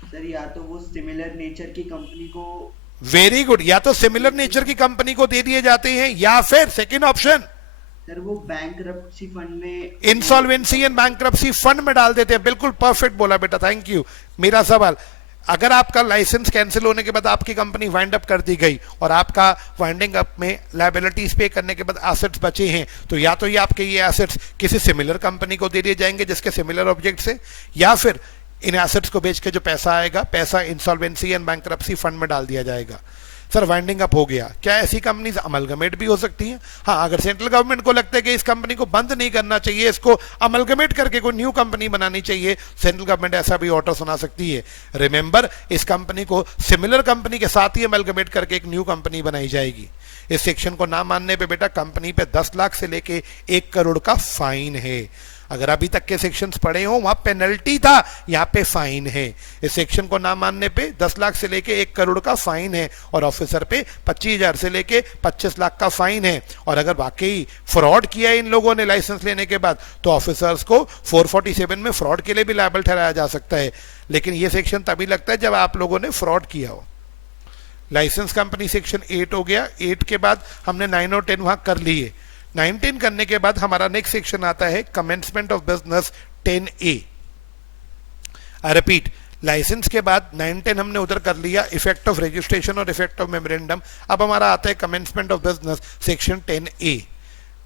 सर, या तो वो सिमिलर नेचर की कंपनी को, वेरी गुड, या तो सिमिलर नेचर की कंपनी को दे दिए जाते हैं या फिर सेकंड ऑप्शन सर वो बैंकरप्सी फंड में, इंसॉल्वेंसी एंड बैंकरप्सी फंड में डाल देते हैं। बिल्कुल परफेक्ट बोला बेटा, थैंक यू। मेरा सवाल, अगर आपका लाइसेंस कैंसिल होने के बाद आपकी कंपनी वाइंड अप कर दी गई और आपका वाइंडिंग अप में लायबिलिटीज पे करने के बाद एसेट्स बचे हैं, तो या तो ये आपके ये एसेट्स किसी सिमिलर कंपनी को दे दिए जाएंगे जिसके सिमिलर ऑब्जेक्ट्स हैं, या फिर इन एसेट्स को बेच के जो पैसा आएगा, पैसा इंसॉल्वेंसी एंड बैंकरप्सी फंड में डाल दिया जाएगा। सर वाइंडिंग अप हो गया, क्या ऐसी कंपनीज अमलगमेट भी हो सकती हैं? हाँ, अगर सेंट्रल गवर्नमेंट को लगता है कि इस कंपनी को बंद नहीं करना चाहिए, इसको अमलगमेट करके कोई न्यू कंपनी बनानी चाहिए, सेंट्रल गवर्नमेंट ऐसा भी ऑर्डर सुना सकती है। रिमेंबर, इस कंपनी को सिमिलर कंपनी के साथ ही अमलगमेट करके एक न्यू कंपनी बनाई जाएगी। इस सेक्शन को ना मानने पे बेटा कंपनी पे 10 लाख से लेके 1 करोड़ का फाइन है। अगर अभी तक के सेक्शंस पढ़े हो वहां पेनल्टी था, यहाँ पे फाइन है। इस सेक्शन को ना मानने पे 10 लाख से लेके 1 करोड़ का फाइन है और ऑफिसर पे 25,000 से लेके 25 लाख का फाइन है। और अगर वाकई फ्रॉड किया है इन लोगों ने लाइसेंस लेने के बाद तो ऑफिसर्स को 447 में फ्रॉड के लिए भी लायबल ठहराया जा सकता है। लेकिन ये सेक्शन तभी लगता है जब आप लोगों ने फ्रॉड किया हो। लाइसेंस कंपनी सेक्शन 8 हो गया। 8 के बाद हमने 9 और 10 वहां कर लिए। 19 करने के बाद हमारा नेक्स्ट सेक्शन आता है commencement of business 10A। I repeat, licence के बाद 9, 10 हमने उधर कर लिया, इफेक्ट ऑफ रजिस्ट्रेशन और इफेक्ट ऑफ मेमोरेंडम। अब हमारा आता है commencement of business section 10A।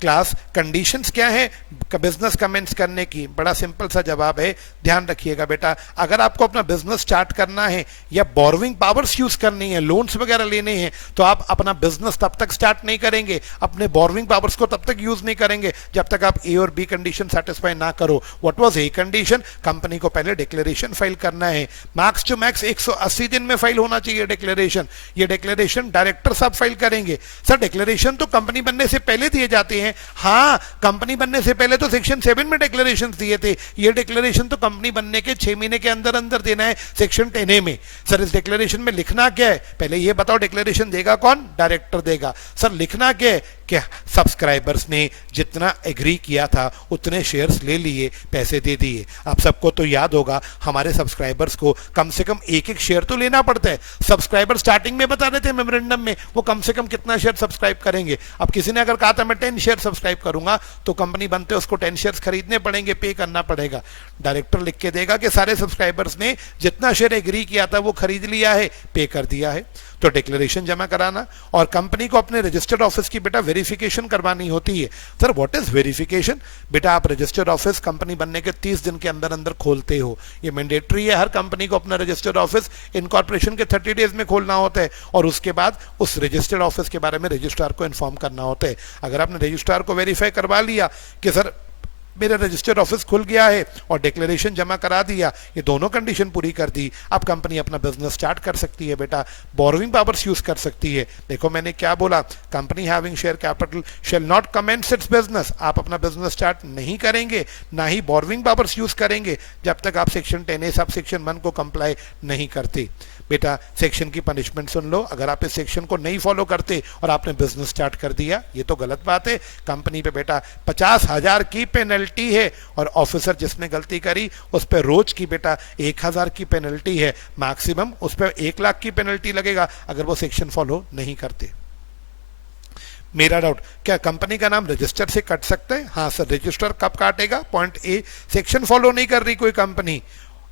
Class conditions क्या है बिजनेस कमेंस करने की? बड़ा सिंपल सा जवाब है, ध्यान रखिएगा बेटा। अगर आपको अपना बिजनेस स्टार्ट करना है या बोरोइंग पावर्स यूज करनी है, लोन्स वगैरह लेने हैं, तो आप अपना बिजनेस तब तक स्टार्ट नहीं करेंगे, अपने बोरोइंग पावर्स को तब तक यूज नहीं करेंगे जब तक आप ए और बी कंडीशन सेटिस्फाई ना करो। What was a condition? Company को पहले डिक्लेरेशन फाइल करना है। मैक्स टू मैक्स 180 दिन में फाइल होना चाहिए डिक्लेरेशन। ये डिक्लेरेशन डायरेक्टर साहब फाइल करेंगे। सर डिक्लेरेशन तो कंपनी बनने से पहले दिए जाते हैं, हैं। हाँ, कंपनी बनने से पहले तो सेक्शन 7 में डिक्लेरेशन दिए थे, ये डिक्लेरेशन तो कंपनी बनने के 6 महीने के अंदर अंदर देना है सेक्शन 10A में। सर इस डिक्लेरेशन में लिखना क्या है, पहले ये बताओ, डिक्लेरेशन देगा कौन? डायरेक्टर देगा। सर लिखना क्या है कि सब्सक्राइबर्स ने जितना एग्री किया था उतने शेयर्स ले लिए, पैसे दे दिए। आप सबको तो याद होगा हमारे सब्सक्राइबर्स को कम से कम एक एक शेयर तो लेना पड़ता है। सब्सक्राइबर स्टार्टिंग में बता रहे थे मेमोरेंडम में वो कम से कम कितना शेयर सब्सक्राइब करेंगे। अब किसी ने अगर कहा था मैं 10 शेयर सब्सक्राइब करूंगा तो कंपनी बनते उसको 10 शेयर्स खरीदने पड़ेंगे, पे करना पड़ेगा। डायरेक्टर लिख के देगा कि सारे सब्सक्राइबर्स ने जितना शेयर एग्री किया था वो खरीद लिया है, पे कर दिया है। तो डिक्लेरेशन जमा कराना और कंपनी को अपने रजिस्टर्ड ऑफिस की बेटा वेरिफिकेशन करवानी होती है। Sir what is verification? बेटा आप रजिस्टर्ड ऑफिस कंपनी बनने के 30 दिन के अंदर अंदर खोलते हो, ये मैंडेटरी है। हर कंपनी को अपना रजिस्टर्ड ऑफिस इनकॉर्पोरेशन के 30 डेज में खोलना होता है और उसके बाद उस रजिस्टर्ड ऑफिस के बारे में रजिस्ट्रार को इन्फॉर्म करना होता है। अगर आपने रजिस्ट्रार को वेरीफाई करवा लिया कि सर मेरा रजिस्टर्ड ऑफिस खुल गया है और डिक्लेरेशन जमा करा दिया, ये दोनों कंडीशन पूरी कर दी, अब कंपनी अपना बिजनेस स्टार्ट कर सकती है। बेटा बोरोइंग पावर्स यूज कर सकती है। देखो मैंने क्या बोला, company having share capital shall not commence its business. आप अपना बिजनेस स्टार्ट नहीं करेंगे, ना ही बोरोइंग पावर्स यूज करेंगे जब तक आप सेक्शन 10A सब सेक्शन 1 को कंप्लाई नहीं करते। बेटा सेक्शन की पनिशमेंट सुन लो, अगर आप इस सेक्शन को नहीं फॉलो करते और आपने बिजनेस स्टार्ट कर दिया, ये तो गलत बात है। कंपनी पे बेटा 50,000 की पेनल्टी है और ऑफिसर जिसने गलती करी उस पर रोज की बेटा 1,000 की पेनल्टी है, मैक्सिमम उस पर 1 लाख की पेनल्टी लगेगा अगर वो सेक्शन फॉलो नहीं करते। मेरा डाउट, क्या कंपनी का नाम रजिस्टर से कट सकते हैं? हाँ सर, रजिस्टर कब काटेगा? पॉइंट ए, सेक्शन फॉलो नहीं कर रही कोई कंपनी,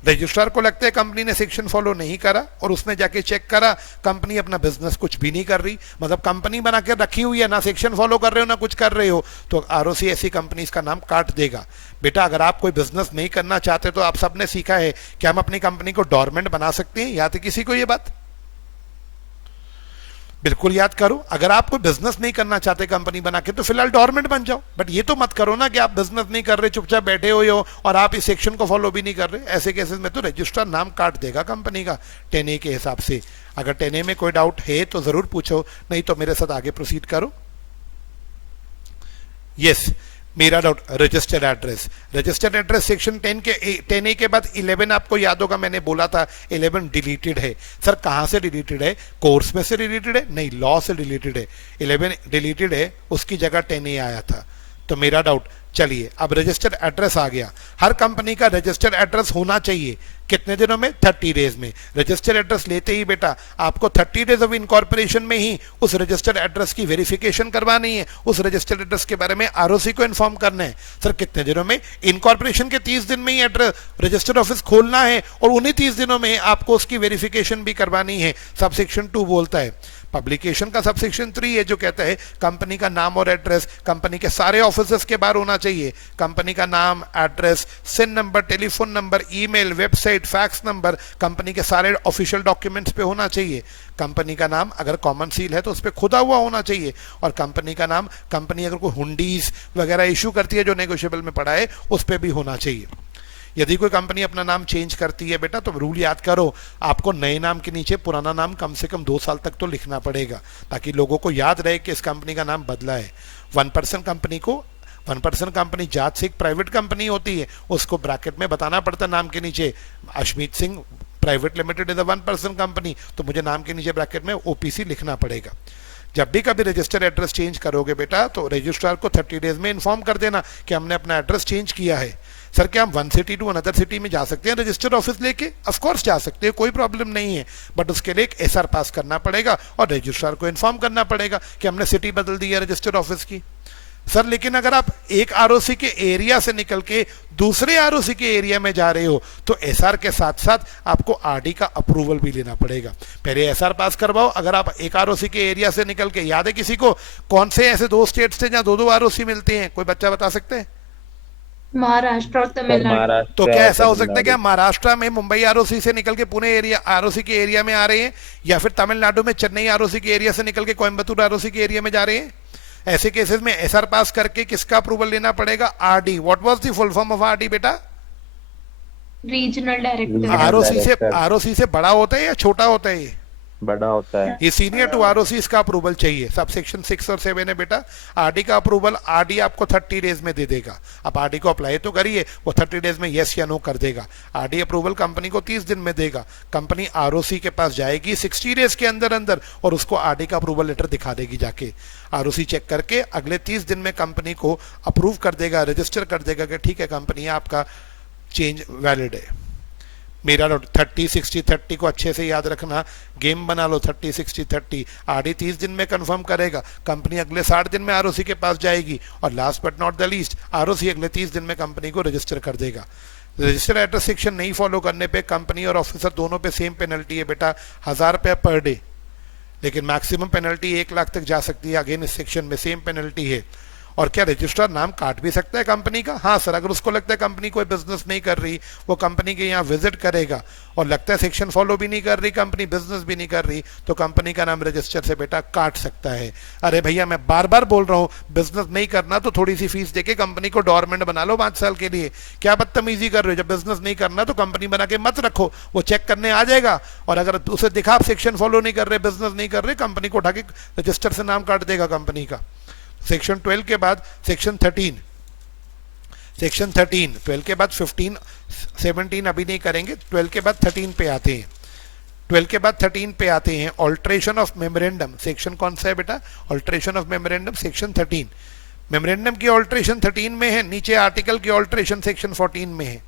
रजिस्ट्रार को लगता है कंपनी ने सेक्शन फॉलो नहीं करा और उसने जाके चेक करा कंपनी अपना बिजनेस कुछ भी नहीं कर रही, मतलब कंपनी बना के रखी हुई है, ना सेक्शन फॉलो कर रहे हो ना कुछ कर रहे हो, तो आरओसी ऐसी कंपनीज का नाम काट देगा। बेटा अगर आप कोई बिजनेस नहीं करना चाहते तो आप सबने सीखा है कि हम अपनी कंपनी को डोरमेंट बना सकते हैं, याद है किसी को ये बात? बिल्कुल याद करो, अगर आप कोई बिजनेस नहीं करना चाहते कंपनी बना के तो फिलहाल डोरमेंट बन जाओ, बट ये तो मत करो ना कि आप बिजनेस नहीं कर रहे, चुपचाप बैठे हुए हो और आप इस सेक्शन को फॉलो भी नहीं कर रहे। ऐसे केसेस में तो रजिस्ट्रार नाम काट देगा कंपनी का 10A के हिसाब से। अगर 10A में कोई डाउट है तो जरूर पूछो, नहीं तो मेरे साथ आगे प्रोसीड करो। यस, मेरा doubt registered address, registered address section 10A के बाद 11 आपको याद होगा मैंने बोला था 11 डिलीटेड है। सर कहां से डिलीटेड है? कोर्स में से डिलीटेड है? नहीं, लॉ से डिलीटेड है। 11 डिलीटेड है, उसकी जगह 10A आया था। तो मेरा डाउट, चलिए अब रजिस्टर्ड एड्रेस आ गया। हर कंपनी का रजिस्टर्ड एड्रेस होना चाहिए, कितने दिनों में? 30 डेज में। रजिस्टर्ड एड्रेस लेते ही बेटा आपको 30 डेज ऑफ इनकॉर्पोरेशन में ही उस रजिस्टर्ड एड्रेस की वेरिफिकेशन करवानी है, उस रजिस्टर्ड एड्रेस के बारे में आरओसी को इन्फॉर्म करना है। सर कितने दिनों में? इनकॉर्पोरेशन के 30 दिन में ही एड्रेस रजिस्टर्ड ऑफिस खोलना है और उन्हीं 30 दिनों में आपको उसकी वेरिफिकेशन भी करवानी है। सब सेक्शन 2 बोलता है। पब्लिकेशन का सब सेक्शन 3 है जो कहता है कंपनी का नाम और एड्रेस कंपनी के सारे ऑफिसर्स के बाहर होना चाहिए। कंपनी का नाम, address, CIN number, telephone number, email, website, fax number company के सारे ऑफिशियल डॉक्यूमेंट्स पे होना चाहिए। कंपनी का नाम अगर कॉमन सील है तो उस पर खुदा हुआ होना चाहिए और कंपनी का नाम, कंपनी अगर कोई हुंडीज वगैरह इशू करती है जो नेगोशिएबल में पड़ा है उस पर भी होना चाहिए। यदि कोई कंपनी अपना नाम चेंज करती है बेटा तो रूल याद करो, आपको नए नाम के नीचे पुराना नाम कम से कम 2 साल तक तो लिखना पड़ेगा ताकि लोगों को याद रहे कि इस कंपनी का नाम बदला है। 1% कंपनी को 1% कंपनी जात से एक प्राइवेट कंपनी होती है, उसको ब्रैकेट में बताना पड़ता है नाम के नीचे Ashmeet Singh private limited is a 1% company, तो मुझे नाम के नीचे ब्रैकेट में ओपीसी लिखना पड़ेगा। जब भी कभी रजिस्टर एड्रेस चेंज करोगे बेटा तो रजिस्ट्रार को 30 डेज में इन्फॉर्म कर देना कि हमने अपना एड्रेस चेंज किया है। सर क्या हम 1 सिटी टू अनदर सिटी में जा सकते हैं रजिस्टर्ड ऑफिस लेके? ऑफ कोर्स जा सकते हैं, कोई प्रॉब्लम नहीं है, बट उसके लिए एक एसआर पास करना पड़ेगा और रजिस्ट्रार को इन्फॉर्म करना पड़ेगा कि हमने सिटी बदल दी है रजिस्टर्ड ऑफिस की। सर लेकिन अगर आप एक आरओसी के एरिया से निकल के दूसरे आरओसी के एरिया में जा रहे हो तो एसआर के साथ साथ आपको आरडी का अप्रूवल भी लेना पड़ेगा। पहले एसआर पास करवाओ। अगर आप एक आरओसी के एरिया से निकल के, याद है किसी को कौन से ऐसे 2 स्टेट्स थे जहां 2 आरओसी मिलते हैं? कोई बच्चा बता सकते हैं? महाराष्ट्र और तमिलनाडु। तो क्या ऐसा हो सकता है कि महाराष्ट्र में मुंबई आरओसी से निकल के पुणे एरिया आरओसी के एरिया में आ रहे हैं, या फिर तमिलनाडु में चेन्नई आरओसी के एरिया से निकल के कोयम्बतूर आरओसी के एरिया में जा रहे हैं? ऐसे केसेस में एसआर पास करके किसका अप्रूवल लेना पड़ेगा? RD. What was the full form of RD बेटा? Regional director. आरओसी से बड़ा होता है या छोटा होता है ये? बड़ा होता है। ये सीनियर टू आरओसी इसका अप्रूवल चाहिए। सब सेक्शन 6 और 7 है बेटा। आरडी का अप्रूवल आरडी आपको 30 डेज में दे देगा। आप आरडी को अप्लाई तो करिए, वो 30 डेज में यस या नो कर देगा। आरडी अप्रूवल कंपनी को 30 दिन में देगा। कंपनी आरओसी के पास जाएगी 60 डेज के अंदर अंदर और उसको आरडी का अप्रूवल लेटर दिखा देगी जाके। आरओसी चेक करके अगले 30 दिन में कंपनी को अप्रूव कर देगा, रजिस्टर कर देगा कि ठीक है कंपनी आपका चेंज वैलिड है। मेरा 30 60 30 को अच्छे से याद रखना, गेम बना लो 30 60 30। आरडी 30 दिन में कंफर्म करेगा, कंपनी अगले 60 दिन में आरओसी के पास जाएगी और last but not the least ROC अगले 30 दिन में कंपनी को रजिस्टर कर देगा। रजिस्टर एड्रेस सेक्शन नहीं फॉलो करने पे कंपनी और ऑफिसर दोनों पे सेम पेनल्टी है बेटा, 1000 रुपया पर डे। लेकिन मैक्सिमम पेनल्टी 1 लाख तक जा सकती है। अगेन इस सेक्शन में सेम पेनल्टी है। और क्या रजिस्ट्रार नाम काट भी सकता है कंपनी का? हाँ सर, अगर उसको लगता है कंपनी कोई बिजनेस नहीं कर रही, वो कंपनी के यहाँ विजिट करेगा और लगता है सेक्शन फॉलो भी नहीं कर रही कंपनी, बिजनेस भी नहीं कर रही, तो कंपनी का नाम रजिस्टर से बेटा काट सकता है। अरे भैया मैं बार बार बोल रहा हूँ, बिजनेस नहीं करना तो थोड़ी सी फीस देके कंपनी को डोरमेंट बना लो 5 साल के लिए। क्या बदतमीजी कर रहे हो? जब बिजनेस नहीं करना तो कंपनी बना के मत रखो, वो चेक करने आ जाएगा और अगर उसे दिखा आप सेक्शन फॉलो नहीं कर रहे, बिजनेस नहीं कर रहे, कंपनी को उठा के रजिस्टर से नाम काट देगा कंपनी का। सेक्शन 12 के बाद सेक्शन 13, सेक्शन 13 12 के बाद 15 17 अभी नहीं करेंगे, 12 के बाद 13 पे आते हैं। 12 के बाद 13 पे आते हैं ऑल्ट्रेशन ऑफ मेमोरेंडम। सेक्शन कौन सा है बेटा? Alteration of memorandum section 13। Memorandum की ऑल्ट्रेशन 13 में है, नीचे आर्टिकल की ऑल्ट्रेशन सेक्शन 14 में है।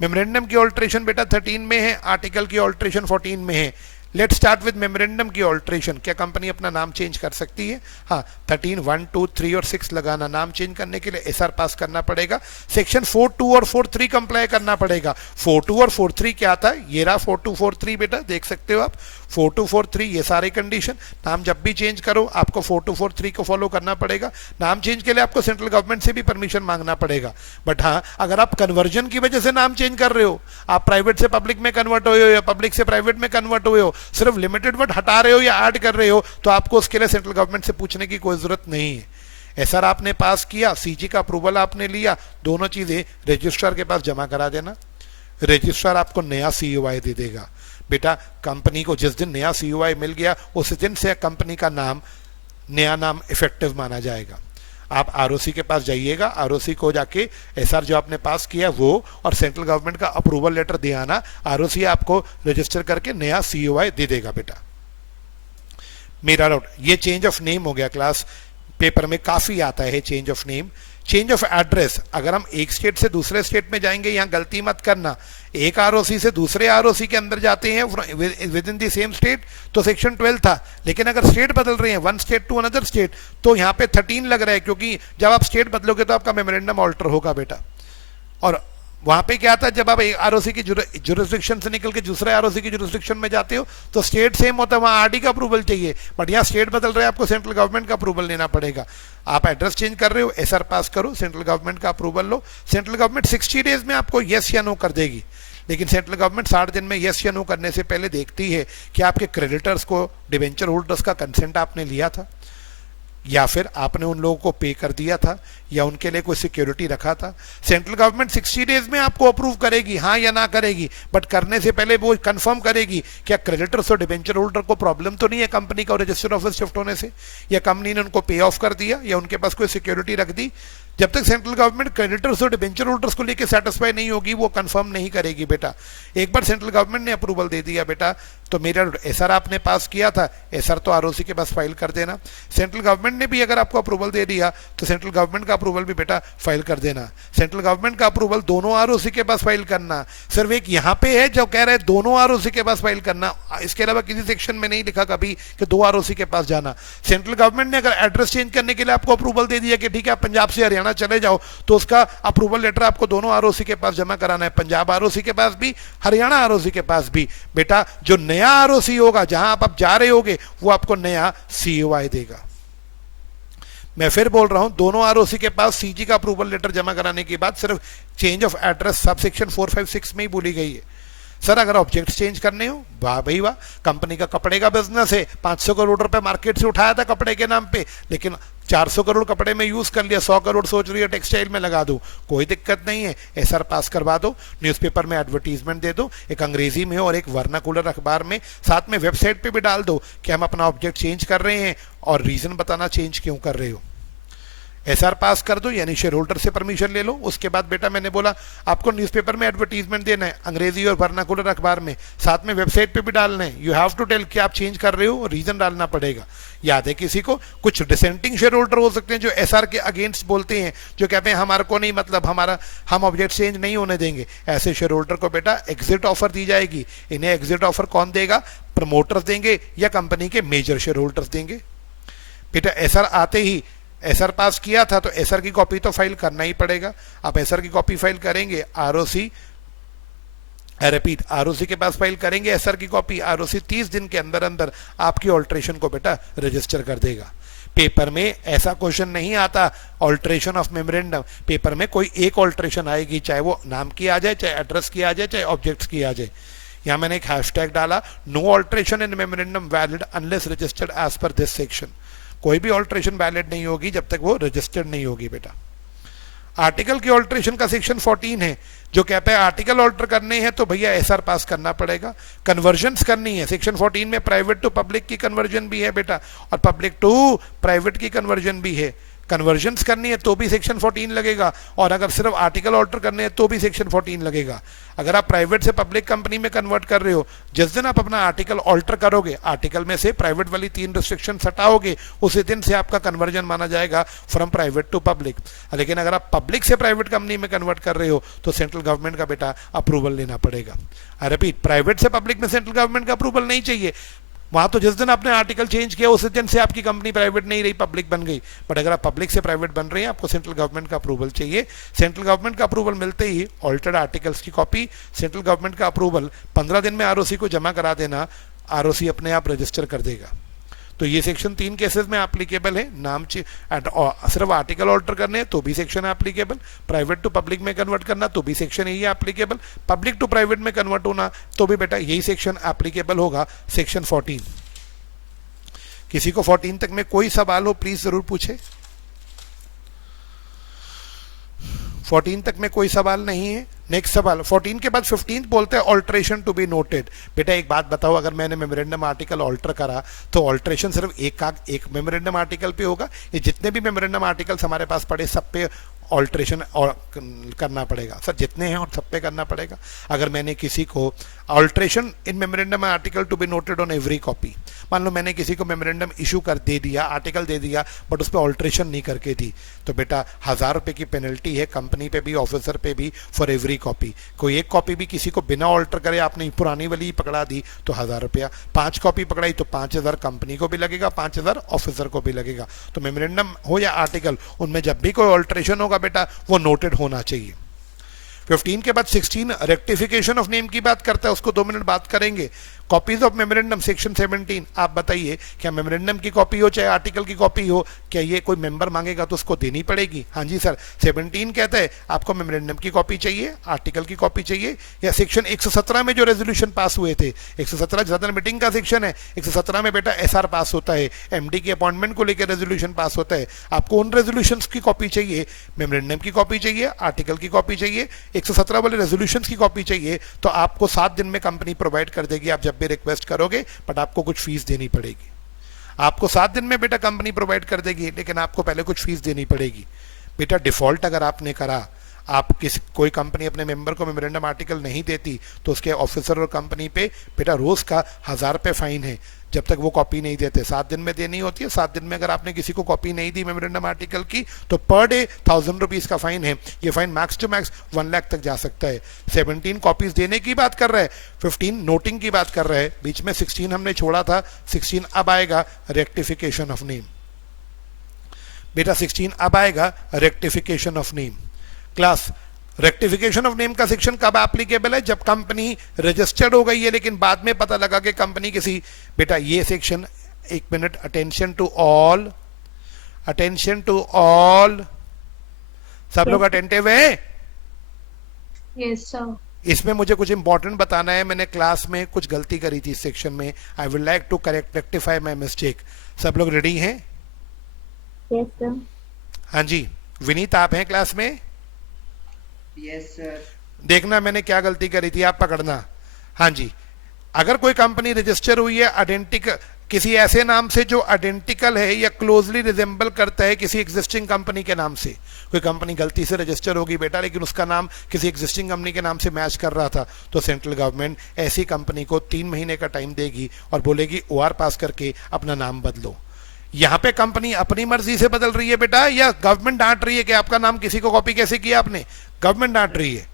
मेमोरेंडम की ऑल्ट्रेशन बेटा 13 में है, आर्टिकल की ऑल्ट्रेशन 14 में है। लेट स्टार्ट विद मेमोरेंडम की ऑल्ट्रेशन। क्या कंपनी अपना नाम चेंज कर सकती है? हाँ, 13 1 2 3 और 6 लगाना। नाम चेंज करने के लिए एसआर पास करना पड़ेगा। सेक्शन 42 और 43 कंप्लाई करना पड़ेगा। 42 और 43 क्या था? ये रहा 42 43 बेटा, देख सकते हो आप 42 43, ये सारे कंडीशन। नाम जब भी चेंज करो आपको 42 43 को फॉलो करना पड़ेगा। नाम चेंज के लिए आपको सेंट्रल गवर्नमेंट से भी परमिशन मांगना पड़ेगा। बट हाँ, अगर आप कन्वर्जन की वजह से नाम चेंज कर रहे हो, आप प्राइवेट से पब्लिक में कन्वर्ट हुए हो या पब्लिक से प्राइवेट में कन्वर्ट हुए हो, सिर्फ लिमिटेड वर्ड हटा रहे हो या ऐड कर रहे हो, तो आपको उसके लिए सेंट्रल गवर्नमेंट से पूछने की कोई जरूरत नहीं है। एसआर आपने पास किया, सीजी का अप्रूवल आपने लिया, दोनों चीजें रजिस्ट्रार के पास जमा करा देना। रजिस्ट्रार आपको नया सीओआई दे देगा बेटा। कंपनी को जिस दिन नया सीओआई मिल गया उस दिन से कंपनी का नाम, नया नाम इफेक्टिव माना जाएगा। आप आरओसी के पास जाइएगा, आरओसी को जाके एसआर जो आपने पास किया वो और सेंट्रल गवर्नमेंट का अप्रूवल लेटर दे आना। आरओसी आपको रजिस्टर करके नया सीओआई दे देगा बेटा। मेरा डाउट, ये चेंज ऑफ नेम हो गया। क्लास पेपर में काफी आता है change of name. Change of address, अगर हम एक स्टेट से दूसरे स्टेट में जाएंगे, यहां गलती मत करना। एक आरओसी से दूसरे आरओसी के अंदर जाते हैं within the same state तो सेक्शन 12 था, लेकिन अगर स्टेट बदल रहे हैं one state to another state तो यहाँ पे 13 लग रहा है, क्योंकि जब आप स्टेट बदलोगे तो आपका मेमोरेंडम ऑल्टर होगा बेटा। और वहां पे क्या था, जब आप एक आरओसी की जुरिस्डिक्शन से निकल के दूसरे आरओसी की जुरिस्डिक्शन में जाते हो तो स्टेट सेम होता है, वहां आरडी का अप्रूवल चाहिए। बट यहाँ स्टेट बदल रहे हैं, आपको सेंट्रल गवर्नमेंट का अप्रूवल लेना पड़ेगा। आप एड्रेस चेंज कर रहे हो, एसआर पास करो, सेंट्रल गवर्नमेंट का अप्रूवल लो। सेंट्रल गवर्नमेंट 60 डेज में आपको यस या नो कर देगी, लेकिन सेंट्रल गवर्नमेंट 60 दिन में यस या नो करने से पहले देखती है कि आपके क्रेडिटर्स को, डिवेंचर होल्डर्स का कंसेंट आपने लिया था, या फिर आपने उन लोगों को पे कर दिया था, या उनके लिए कोई सिक्योरिटी रखा था। सेंट्रल गवर्नमेंट 60 डेज में आपको अप्रूव करेगी, हाँ या ना करेगी, बट करने से पहले वो कंफर्म करेगी क्या क्रेडिटर्स और डिबेंचर होल्डर को प्रॉब्लम तो नहीं है कंपनी का रजिस्टर ऑफिस शिफ्ट होने से, या कंपनी ने उनको पे ऑफ कर दिया, या उनके पास कोई सिक्योरिटी रख दी। जब तक सेंट्रल गवर्नमेंट क्रेडिटर्स और डिबेंचर होल्डर्स को लेकर सेटिस्फाई नहीं होगी, वो कंफर्म नहीं करेगी बेटा। एक बार सेंट्रल गवर्नमेंट ने अप्रूवल दे दिया बेटा, तो मेरा एसआर आपने पास किया था, एसआर तो आरओसी के पास फाइल कर देना। सेंट्रल गवर्नमेंट ने भी अगर आपको अप्रूवल दे दिया तो सेंट्रल गवर्नमेंट का अप्रूवल भी बेटा फाइल कर देना। सेंट्रल गवर्नमेंट का अप्रूवल दोनों आरओसी के पास फाइल करना। सिर्फ एक यहाँ पे है जो कह रहे हैं दोनों आरओसी के पास फाइल करना, इसके अलावा किसी सेक्शन में नहीं लिखा कभी कि 2 आरओसी के पास जाना। सेंट्रल गवर्नमेंट ने अगर एड्रेस चेंज करने के लिए आपको अप्रूवल दे दिया कि ठीक है आप पंजाब से हरियाणा चले जाओ, तो उसका अप्रूवल लेटर आपको दोनों आरओसी के पास जमा कराना है, पंजाब आरओसी के पास भी, हरियाणा आरओसी के पास भी। बेटा जो नया आरओसी होगा जहां आप जा रहे होगे वो आपको नया सीओआई देगा। मैं फिर बोल रहा हूं, दोनों आरओसी के पास सीजी का अप्रूवल लेटर जमा कराने के बाद सिर्फ change of address sub section 456 में ही बोली गई है। सर अगर ऑब्जेक्ट्स चेंज करने हो, वाह भाई वाह, कंपनी का कपड़े का बिजनेस है, 500 करोड़ रुपए मार्केट से उठाया था कपड़े के नाम पे, लेकिन 400 करोड़ कपड़े में यूज कर लिया, 100 करोड़ सोच रही है टेक्सटाइल में लगा दो, कोई दिक्कत नहीं है, एसआर पास करवा दो, न्यूज़पेपर में एडवर्टीजमेंट दे दो, एक अंग्रेजी में और एक वर्नाकुलर अखबार में, साथ में वेबसाइट पे भी डाल दो कि हम अपना ऑब्जेक्ट चेंज कर रहे हैं और रीजन बताना चेंज क्यों कर रहे हो। एसआर पास कर दो, यानी शेयर होल्डर से परमिशन ले लो। उसके बाद बेटा मैंने बोला आपको न्यूज़पेपर में एडवर्टीजमेंट देना है, अंग्रेजी और वर्नाकुलर अखबार में, साथ में वेबसाइट पे भी डालना है। यू हैव टू टेल कि आप चेंज कर रहे हो, रीजन डालना पड़ेगा। याद है किसी को? कुछ डिसेंटिंग शेयर होल्डर हो सकते हैं जो एसआर के अगेंस्ट बोलते हैं, जो कहते हैं हमारे को नहीं मतलब, हम ऑब्जेक्ट चेंज नहीं होने देंगे। ऐसे शेयर होल्डर को बेटा एग्जिट ऑफर दी जाएगी। इन्हें एग्जिट ऑफर कौन देगा? प्रमोटर्स देंगे या कंपनी के मेजर शेयर होल्डर्स देंगे। बेटा एसआर आते ही एसआर पास किया था तो एसआर की कॉपी तो फाइल करना ही पड़ेगा। आप एसआर की कॉपी फाइल करेंगे, आरओसी आरओसी के पास फाइल करेंगे एसआर की कॉपी, आरओसी 30 दिन के अंदर अंदर आपकी ऑल्ट्रेशन को बेटा रजिस्टर कर देगा। पेपर में ऐसा क्वेश्चन नहीं आता ऑल्ट्रेशन ऑफ मेमोरेंडम, पेपर में कोई एक ऑल्ट्रेशन आएगी, चाहे वो नाम की आ जाए, चाहे एड्रेस की आ जाए, चाहे ऑब्जेक्ट्स की आ जाए। यहां मैंने एक हैशटैग डाला, no alteration in memorandum valid unless registered as per this section. कोई भी ऑल्ट्रेशन वैलिड नहीं होगी जब तक वो रजिस्टर्ड नहीं होगी बेटा। आर्टिकल की ऑल्ट्रेशन का सेक्शन 14 है जो कहता है आर्टिकल ऑल्टर करने हैं तो भैया एसआर पास करना पड़ेगा। कन्वर्जन्स करनी है, सेक्शन 14 में प्राइवेट टू पब्लिक की कन्वर्जन भी है बेटा और पब्लिक टू प्राइवेट की कन्वर्जन भी है। कन्वर्जन्स करनी है तो भी सेक्शन 14 लगेगा और अगर सिर्फ आर्टिकल ऑल्टर करने हैं तो भी सेक्शन 14 लगेगा। अगर आप प्राइवेट से पब्लिक कंपनी में कन्वर्ट कर रहे हो, जिस दिन आप अपना आर्टिकल ऑल्टर करोगे, आर्टिकल में से प्राइवेट वाली 3 रिस्ट्रिक्शन हटाओगे, उसी दिन से आपका कन्वर्जन माना जाएगा फ्रॉम प्राइवेट टू पब्लिक। लेकिन अगर आप पब्लिक से प्राइवेट कंपनी में कन्वर्ट कर रहे हो तो सेंट्रल गवर्नमेंट का बेटा अप्रूवल लेना पड़ेगा। आई रिपीट, प्राइवेट से पब्लिक में सेंट्रल गवर्नमेंट का अप्रूवल नहीं चाहिए। वहां तो जिस दिन आपने आर्टिकल चेंज किया उसी दिन से आपकी कंपनी प्राइवेट नहीं रही, पब्लिक बन गई। बट अगर आप पब्लिक से प्राइवेट बन रहे हैं, आपको सेंट्रल गवर्नमेंट का अप्रूवल चाहिए। सेंट्रल गवर्नमेंट का अप्रूवल मिलते ही ऑल्टर्ड आर्टिकल्स की कॉपी, सेंट्रल गवर्नमेंट का अप्रूवल 15 दिन में आरओसी को जमा करा देना, आरओसी अपने आप रजिस्टर कर देगा। तो ये सेक्शन 3 केसेस में एप्लीकेबल है। नाम सिर्फ आर्टिकल ऑल्टर करने हैं तो भी section applicable, private to public में कन्वर्ट करना तो भी सेक्शन यही एप्लीकेबल, पब्लिक टू प्राइवेट में कन्वर्ट होना तो भी बेटा यही सेक्शन एप्लीकेबल होगा, सेक्शन 14। किसी को 14 तक में कोई सवाल हो प्लीज जरूर पूछे। 14 तक में कोई सवाल नहीं है। नेक्स्ट सवाल 14 के बाद 15 बोलते हैं ऑल्ट्रेशन टू बी नोटेड। बेटा एक बात बताओ, अगर मैंने मेमोरेंडम आर्टिकल ऑल्टर करा तो ऑल्ट्रेशन सिर्फ एक मेमोरेंडम आर्टिकल पे होगा? ये जितने भी मेमोरेंडम आर्टिकल्स हमारे पास पड़े सब पे ऑल्ट्रेशन और करना पड़ेगा? सर जितने हैं और सब पे करना पड़ेगा। अगर मैंने किसी को alteration in memorandum article to be noted on every copy, मान लो मैंने किसी को मेमोरेंडम इशू कर दे दिया, आर्टिकल दे दिया, बट उस पर ऑल्ट्रेशन नहीं करके दी, तो बेटा 1000 रुपये की पेनल्टी है कंपनी पे भी ऑफिसर पे भी फॉर एवरी कॉपी। कोई एक कॉपी भी किसी को बिना ऑल्टर करे आपने पुरानी वाली पकड़ा दी तो 1000 रुपया, 5 कॉपी पकड़ाई तो 5000 कंपनी को भी लगेगा, 5000 ऑफिसर को भी लगेगा। तो मेमोरेंडम हो या आर्टिकल, उनमें जब भी कोई ऑल्ट्रेशन होगा बेटा वो नोटेड होना चाहिए। 15 के बाद 16 रेक्टिफिकेशन ऑफ नेम की बात करता है, उसको 2 मिनट बात करेंगे। कॉपीज ऑफ मेमोरेंडम सेक्शन 17, आप बताइए क्या मेमोरेंडम की कॉपी हो चाहे आर्टिकल की कॉपी हो, क्या ये कोई मेंबर मांगेगा तो उसको देनी पड़ेगी? हाँ जी सर। 17 कहता है आपको मेमोरेंडम की कॉपी चाहिए, आर्टिकल की कॉपी चाहिए, या सेक्शन 117 में जो रेजोल्यूशन पास हुए थे, 117 जनरल मीटिंग का सेक्शन है, 117 में बेटा एसआर पास होता है, एमडी की अपॉइंटमेंट को लेकर रेजोल्यूशन पास होता है। आपको उन रेजोल्यूशन की कॉपी चाहिए, मेमोरेंडम की कॉपी चाहिए, आर्टिकल की कॉपी चाहिए, 117 वाले रेजोल्यूशन की कॉपी चाहिए, तो आपको 7 दिन में कंपनी प्रोवाइड कर देगी। आप जब भी रिक्वेस्ट करोगे बट आपको कुछ फीस देनी पड़ेगी। आपको 7 दिन में बेटा कंपनी प्रोवाइड कर देगी, लेकिन आपको पहले कुछ फीस देनी पड़ेगी। बेटा डिफॉल्ट अगर आपने करा, आप कोई कंपनी अपने मेंबर को मेमोरेंडम आर्टिकल नहीं देती तो उसके ऑफिसर और कंपनी पे बेटा रोज का 1000 रुपये फाइन है जब तक वो कॉपी नहीं देते। 7 दिन में देनी होती है। 7 दिन में अगर आपने किसी को कॉपी नहीं दी मेमोरेंडम आर्टिकल की तो पर डे 1000 रुपीज का फाइन है। ये fine max to max 1 lakh तक जा सकता है। 17 कॉपीज देने की बात कर रहा है, 15 नोटिंग की बात कर रहा है, बीच में 16 हमने छोड़ा था। 16 अब आएगा रेक्टिफिकेशन ऑफ नेम। बेटा 16 अब आएगा rectification of name. Class rectification of name का सेक्शन कब एप्लीकेबल है? जब कंपनी रजिस्टर्ड हो गई है लेकिन बाद में पता लगा कि कंपनी किसी, बेटा ये सेक्शन, एक minute, attention to all, attention to all, सब लोग अटेंटिव हैं? Yes sir. इसमें मुझे कुछ इंपॉर्टेंट बताना है। मैंने क्लास में कुछ गलती करी थी इस सेक्शन में। I would like to correct rectify my mistake. सब लोग रेडी हैं? Yes, sir. हाँ जी, विनीत आप हैं क्लास में? Yes sir. देखना मैंने क्या गलती करी थी, आप पकड़ना। हाँ जी, अगर कोई कंपनी रजिस्टर हुई है आइडेंटिकल किसी ऐसे नाम से जो आइडेंटिकल है या क्लोजली रिजेंबल करता है किसी एग्जिस्टिंग कंपनी के नाम से, कोई कंपनी गलती से रजिस्टर होगी बेटा लेकिन उसका नाम किसी एग्जिस्टिंग कंपनी के नाम से मैच कर रहा था, तो सेंट्रल गवर्नमेंट ऐसी कंपनी को 3 महीने का टाइम देगी और बोलेगी OR पास करके अपना नाम बदलो। यहाँ पे कंपनी अपनी मर्जी से बदल रही है बेटा या गवर्नमेंट डांट रही है कि आपका नाम किसी को कॉपी कैसे किया आपने? गवर्नमेंट डांट रही है।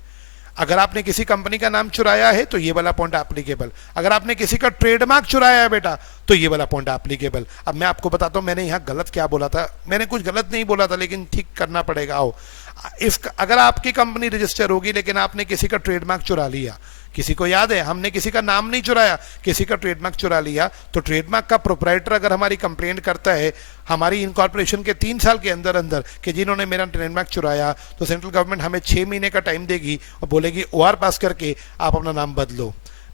अगर आपने किसी कंपनी का नाम चुराया है तो ये वाला पॉइंट एप्लीकेबल, अगर आपने किसी का ट्रेडमार्क चुराया है बेटा तो ये वाला पॉइंट एप्लीकेबल। अब मैं आपको बताता हूं मैंने यहाँ गलत क्या बोला था, मैंने कुछ गलत नहीं बोला था लेकिन ठीक करना पड़ेगा। आओ, अगर आपकी कंपनी रजिस्टर होगी लेकिन आपने किसी का ट्रेडमार्क चुरा लिया, किसी को याद है हमने किसी का नाम नहीं चुराया, किसी का ट्रेडमार्क चुरा लिया, तो ट्रेडमार्क का प्रोप्राइटर अगर हमारी कंप्लेंट करता है हमारी इनकॉर्पोरेशन के 3 साल के अंदर अंदर कि जिन्होंने मेरा ट्रेडमार्क चुराया, तो सेंट्रल गवर्नमेंट हमें 6 महीने का टाइम देगी और बोलेगी OR पास करके आप अपना नाम बदलो।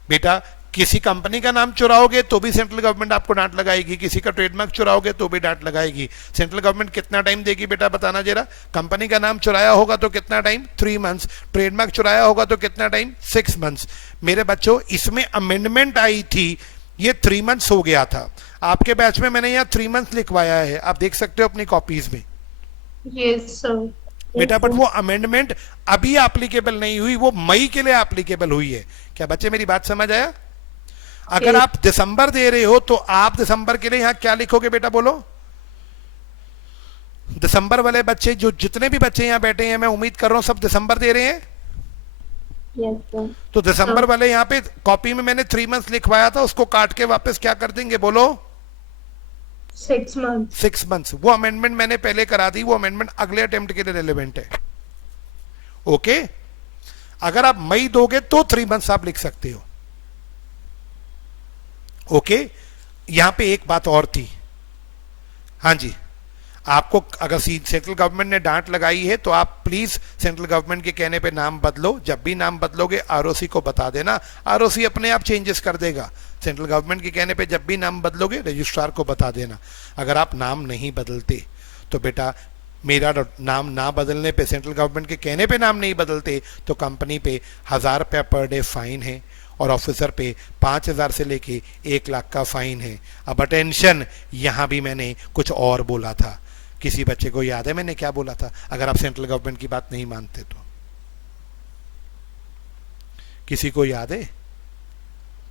बेटा किसी कंपनी का नाम चुराओगे तो भी सेंट्रल गवर्नमेंट आपको डांट लगाएगी, किसी का ट्रेडमार्क चुराओगे तो भी डांट लगाएगी। सेंट्रल गवर्नमेंट कितना टाइम देगी बेटा बताना जरा? कंपनी का नाम चुराया होगा तो कितना टाइम? 3 मंथ्स। ट्रेडमार्क चुराया होगा तो कितना टाइम? 6 मंथ्स। मेरे बच्चों इसमें अमेंडमेंट आई थी, ये 3 मंथ्स हो गया था। आपके बैच में मैंने यहाँ 3 मंथ्स लिखवाया है, आप देख सकते हो अपनी कॉपीज में। Yes, sir. बेटा बट वो अमेंडमेंट अभी एप्लीकेबल नहीं हुई, वो मई के लिए एप्लीकेबल हुई है। क्या बच्चे मेरी बात समझ आया? अगर आप दिसंबर दे रहे हो तो आप दिसंबर के लिए यहां क्या लिखोगे बेटा बोलो? दिसंबर वाले बच्चे जो जितने भी बच्चे यहां बैठे हैं मैं उम्मीद कर रहा हूं सब दिसंबर दे रहे हैं। Yes, sir. तो दिसंबर वाले यहां पे कॉपी में मैंने 3 मंथ्स लिखवाया था, उसको काट के वापस क्या कर देंगे बोलो? 6 months. 6 मंथ्स। वो अमेंडमेंट मैंने पहले करा दी, वो अमेंडमेंट अगले अटेम्प्ट के लिए रिलेवेंट है। ओके, अगर आप मई दोगे तो 3 मंथ्स आप लिख सकते हो। ओके, यहां पे एक बात और थी। हाँ जी, आपको अगर सेंट्रल गवर्नमेंट ने डांट लगाई है तो आप प्लीज सेंट्रल गवर्नमेंट के कहने पे नाम बदलो। जब भी नाम बदलोगे ROC को बता देना, ROC अपने आप चेंजेस कर देगा। सेंट्रल गवर्नमेंट के कहने पे जब भी नाम बदलोगे रजिस्ट्रार को बता देना। अगर आप नाम नहीं बदलते तो बेटा मेरा नाम ना बदलने पे, सेंट्रल गवर्नमेंट के कहने पे नाम नहीं बदलते तो कंपनी पे 1000 रुपया पर डे फाइन है और ऑफिसर पे 5000 से लेके 1 लाख का फाइन है। अब अटेंशन, यहां भी मैंने कुछ और बोला था। किसी बच्चे को याद है मैंने क्या बोला था? अगर आप सेंट्रल गवर्नमेंट की बात नहीं मानते तो किसी को याद है?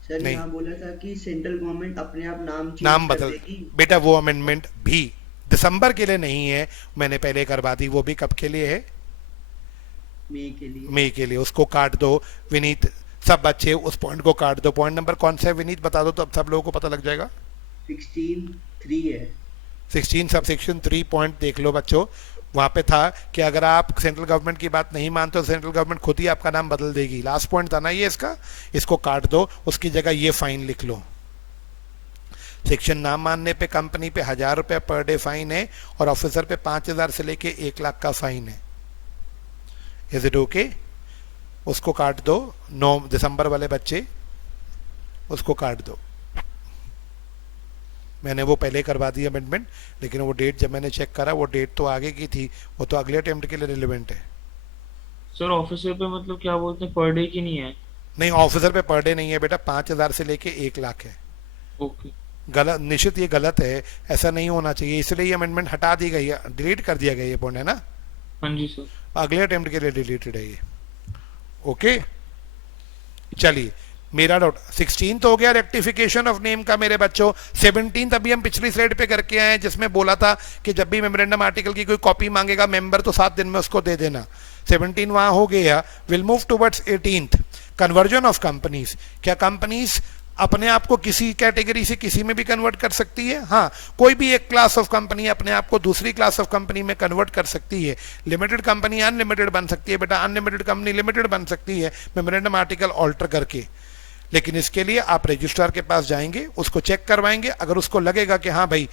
सर नहीं। यहाँ बोला था कि सेंट्रल गवर्नमेंट अपने आप नाम चेंज कर बदल देगी। बेटा वो अमेंडमेंट भी दिसंबर के लिए नहीं है, मैंने पहले करवा दी। वो भी कब के लिए है? मई के लिए। मई के लिए। उसको काट दो विनीत, सब बच्चे उस पॉइंट को काट दो। पॉइंट नंबर कौन सा है विनीत बता दो तो अब सब लोगों को पता लग जाएगा। 16(3) है। 16 सबसेक्शन 3 पॉइंट देख लो बच्चों, वहां पे था कि अगर आप सेंट्रल गवर्नमेंट की बात नहीं मानते तो सेंट्रल गवर्नमेंट खुद ही आपका नाम बदल देगी। लास्ट पॉइंट था ना ये इसका, इसको काट दो, उसकी जगह ये फाइन लिख लो। सेक्शन ना मानने पे कंपनी पे 1000 रुपया पर डे फाइन है और ऑफिसर पे 5000 से लेके 1 लाख का फाइन है। Is it okay? उसको काट दो। 9 दिसंबर वाले बच्चे उसको काट दो। मैंने वो पहले करवा दी अमेंडमेंट, लेकिन वो डेट जब मैंने चेक करा वो डेट तो आगे की थी, वो तो अगले अटेम्प्ट के लिए रिलेवेंट है। सर ऑफिसर पे मतलब क्या बोलते हैं, पर डे की नहीं है? नहीं, ऑफिसर पे पर डे नहीं है बेटा, 5000 से लेके 1 लाख है। ओके, गलत, निश्चित ये गलत है, ऐसा नहीं होना चाहिए, इसलिए ये अमेंडमेंट हटा दी गई है, डिलीट कर दिया गया ये पॉइंट है ना। हाँ जी सर। अगले अटेम्प्ट के लिए डिलीटेड है ये। ओके, चलिए मेरा डाउट 16 तो हो गया रेक्टिफिकेशन ऑफ नेम का मेरे बच्चों। 17 अभी हम पिछली स्लाइड पे करके आए हैं जिसमें बोला था कि जब भी मेमोरेंडम आर्टिकल की कोई कॉपी मांगेगा मेंबर तो 7 दिन में उसको दे देना। 17 वहां हो गया। Will move towards 18th, conversion of companies. क्या कंपनीज अपने आप को किसी कैटेगरी से किसी में भी कन्वर्ट कर सकती है? हाँ, कोई भी एक क्लास ऑफ कंपनी अपने आप को दूसरी क्लास ऑफ कंपनी में कन्वर्ट कर सकती है। लिमिटेड कंपनी अनलिमिटेड बन सकती है बेटा, अनलिमिटेड कंपनी लिमिटेड बन सकती है मेमोरेंडम आर्टिकल ऑल्टर करके। लेकिन इसके लिए आप रजिस्ट्रार के पास जाएंगे, उसको चेक करवाएंगे। अगर उसको लगेगा कि हाँ भाई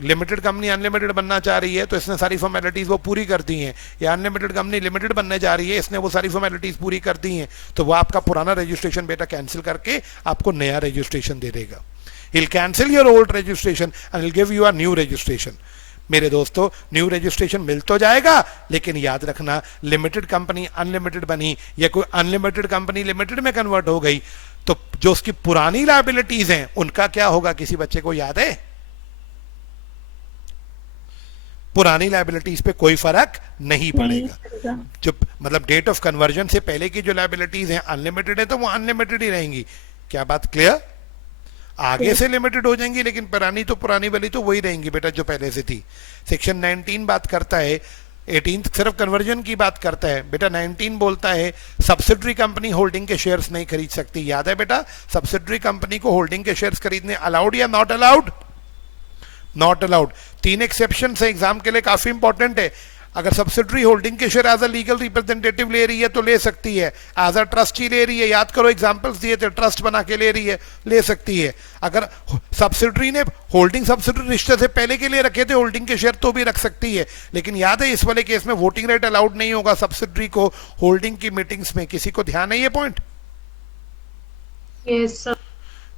लिमिटेड कंपनी अनलिमिटेड बनना चाह रही है तो इसने सारी फॉर्मेलिटीज वो पूरी कर दी हैं, या अनलिमिटेड कंपनी लिमिटेड बनने जा रही है इसने वो सारी फॉर्मेलिटीज पूरी कर दी हैं, तो वो आपका पुराना रजिस्ट्रेशन बेटा कैंसिल करके आपको नया रजिस्ट्रेशन दे देगा। He'll cancel your old registration and he'll give you a new registration. मेरे दोस्तों न्यू रजिस्ट्रेशन मिल तो जाएगा, लेकिन याद रखना लिमिटेड कंपनी अनलिमिटेड बनी या कोई अनलिमिटेड कंपनी लिमिटेड में कन्वर्ट हो गई तो जो उसकी पुरानी लायबिलिटीज हैं उनका क्या होगा, किसी बच्चे को याद है? पुरानी लायबिलिटीज पे कोई फर्क नहीं पड़ेगा। जो मतलब डेट ऑफ कन्वर्जन से पहले की जो लायबिलिटीज हैं अनलिमिटेड है तो वो अनलिमिटेड ही रहेंगी। क्या बात क्लियर? आगे से लिमिटेड हो जाएंगी लेकिन पुरानी तो पुरानी वाली तो वही रहेंगी बेटा जो पहले से थी। सेक्शन 19 बात करता है, 18 सिर्फ कन्वर्जन की बात करता है बेटा। 19 बोलता है सब्सिडरी कंपनी होल्डिंग के शेयर्स नहीं खरीद सकती। याद है बेटा? सब्सिडरी कंपनी को होल्डिंग के शेयर्स खरीदने अलाउड या not allowed? Not allowed. 3 exception है, एग्जाम के लिए काफी इंपॉर्टेंट है। अगर सब्सिडरी होल्डिंग के share as a legal representative ले रही है तो ले सकती है, एज अ ट्रस्टी ले रही है, याद करो एग्जांपल्स दिए थे, ट्रस्ट बना के ले रही है, ले सकती है। अगर सब्सिडरी ने होल्डिंग सब्सिडरी रिश्ते से पहले के लिए रखे थे होल्डिंग के शेयर तो भी रख सकती है। लेकिन याद है इस वाले केस में वोटिंग राइट अलाउड नहीं होगा सब्सिडरी को होल्डिंग की मीटिंग्स में। किसी को ध्यान है ये point? Yes, sir.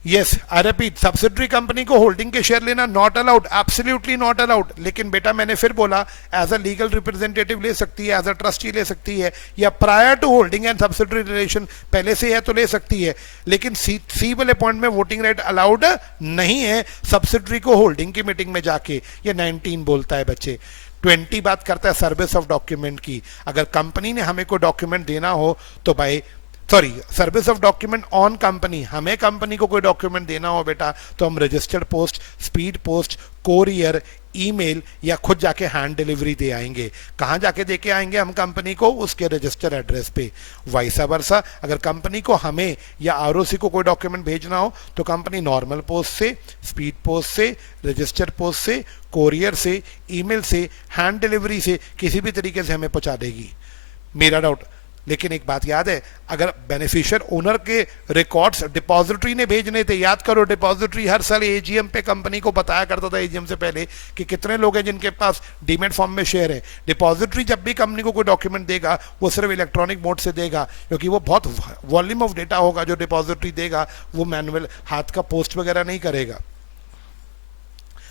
Yes, I repeat, subsidiary company को होल्डिंग के शेयर लेना not allowed, absolutely not allowed. लेकिन बेटा मैंने फिर बोला एज अ लीगल रिप्रेजेंटेटिव ले सकती है, एज अ ट्रस्टी ले सकती है, या prior to holding and subsidiary relation पहले से है तो ले सकती है। लेकिन सी वाले पॉइंट में वोटिंग राइट अलाउड नहीं है सब्सिडरी को होल्डिंग की मीटिंग में जाके। ये 19 बोलता है बच्चे। 20 बात करता है सर्विस ऑफ डॉक्यूमेंट की। अगर कंपनी ने हमें कोई डॉक्यूमेंट देना हो तो भाई service of document on company, हमें कंपनी को कोई डॉक्यूमेंट देना हो बेटा तो हम registered post, speed post, courier, email या खुद जाके हैंड डिलीवरी दे आएंगे। कहाँ जाके दे के आएंगे हम कंपनी को? उसके रजिस्टर एड्रेस पे। वाइसा वर्सा, अगर कंपनी को हमें या आरओसी को कोई डॉक्यूमेंट भेजना हो तो कंपनी नॉर्मल पोस्ट से, स्पीड पोस्ट से, रजिस्टर्ड पोस्ट से, कोरियर से, ईमेल से, हैंड डिलीवरी से किसी भी तरीके से हमें पहुंचा देगी। मेरा डाउट, लेकिन एक बात याद है, अगर बेनिफिशियर ओनर के रिकॉर्ड्स डिपॉजिटरी ने भेजने थे, याद करो डिपॉजिटरी हर साल एजीएम पे कंपनी को बताया करता था एजीएम से पहले कि कितने लोग हैं जिनके पास डीमेट फॉर्म में शेयर है। डिपॉजिटरी जब भी कंपनी को कोई डॉक्यूमेंट देगा वो सिर्फ इलेक्ट्रॉनिक मोड से देगा, क्योंकि वो बहुत वॉल्यूम ऑफ डेटा होगा जो डिपॉजिटरी देगा, वो मैनुअल हाथ का पोस्ट वगैरह नहीं करेगा।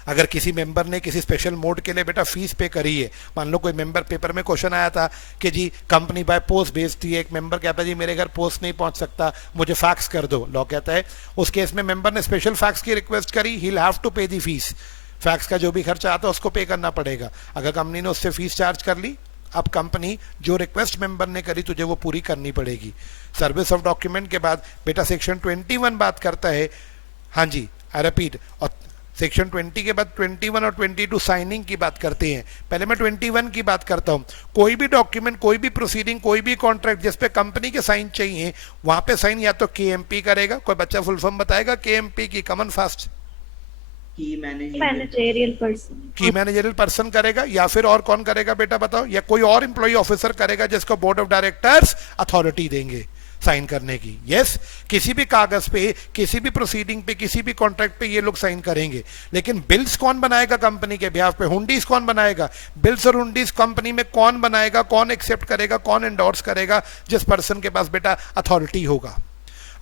अगर किसी मेंबर ने किसी स्पेशल मोड के लिए बेटा फीस पे करी है, मान लो कोई मेंबर पेपर में क्वेश्चन आया था कि जी कंपनी बाय पोस्ट भेजती है, एक मेंबर कहता है जी मेरे घर पोस्ट नहीं पहुंच सकता, मुझे फैक्स कर दो, लॉ कहता है उस केस में मेंबर ने स्पेशल फैक्स की रिक्वेस्ट करी, ही विल हैव टू पे दी फीस। फैक्स का जो भी खर्चा आता है उसको पे करना पड़ेगा। अगर कंपनी ने उससे फीस चार्ज कर ली, अब कंपनी जो रिक्वेस्ट मेंबर ने करी तुझे वो पूरी करनी पड़ेगी। सर्विस ऑफ डॉक्यूमेंट के बाद बेटा सेक्शन 21 बात करता है, हाँ जी आई रिपीट, और सेक्शन 20 के बाद 21 और 22 साइनिंग की बात करते हैं। पहले मैं 21 की बात करता हूं। कोई भी डॉक्यूमेंट, कोई भी प्रोसीडिंग, कोई भी कॉन्ट्रैक्ट जिस पे कंपनी के साइन चाहिए वहां पे साइन या तो केएमपी करेगा, कोई बच्चा फुल फॉर्म बताएगा केएमपी की, कमन फास्ट? की मैनेजरियल पर्सन करेगा, या फिर और कौन करेगा बेटा बताओ? या कोई और एम्प्लॉय ऑफिसर करेगा जिसको बोर्ड ऑफ डायरेक्टर्स अथॉरिटी देंगे साइन करने की। यस, किसी भी कागज पे, किसी भी प्रोसीडिंग पे, किसी भी कॉन्ट्रैक्ट पे ये लोग साइन करेंगे। लेकिन बिल्स कौन बनाएगा कंपनी के बिहाफ पे? हुंडीज कौन बनाएगा? बिल्स और हुंडीज कंपनी में कौन बनाएगा, कौन एक्सेप्ट करेगा, कौन एंडोर्स करेगा? जिस पर्सन के पास बेटा अथॉरिटी होगा।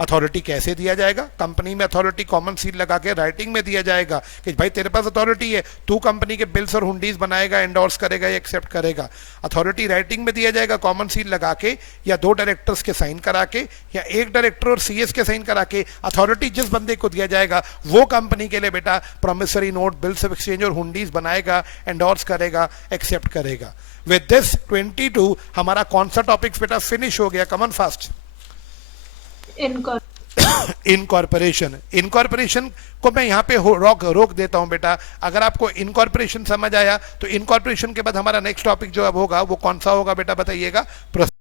अथॉरिटी कैसे दिया जाएगा? कंपनी में अथॉरिटी कॉमन सील लगा के राइटिंग में दिया जाएगा कि भाई तेरे पास अथॉरिटी है, तू कंपनी के बिल्स और हुंडीज बनाएगा, एंडोर्स करेगा या एक्सेप्ट करेगा। अथॉरिटी राइटिंग में दिया जाएगा कॉमन सील लगा के, या 2 डायरेक्टर्स के साइन करा के, या 1 डायरेक्टर और सीएस के साइन करा के। अथॉरिटी जिस बंदे को दिया जाएगा वो कंपनी के लिए बेटा promissory note, bills of exchange और हुंडीज बनाएगा, एंडोर्स करेगा, एक्सेप्ट करेगा। विद दिस 22 हमारा कौन सा टॉपिक बेटा फिनिश हो गया? कमन फास्ट। इनकॉर्पोरेशन। इनकॉर्पोरेशन को मैं यहाँ पे रोक देता हूँ बेटा। अगर आपको इनकॉर्पोरेशन समझ आया तो इनकॉर्पोरेशन के बाद हमारा नेक्स्ट टॉपिक जो अब होगा वो कौन सा होगा बेटा बताइएगा?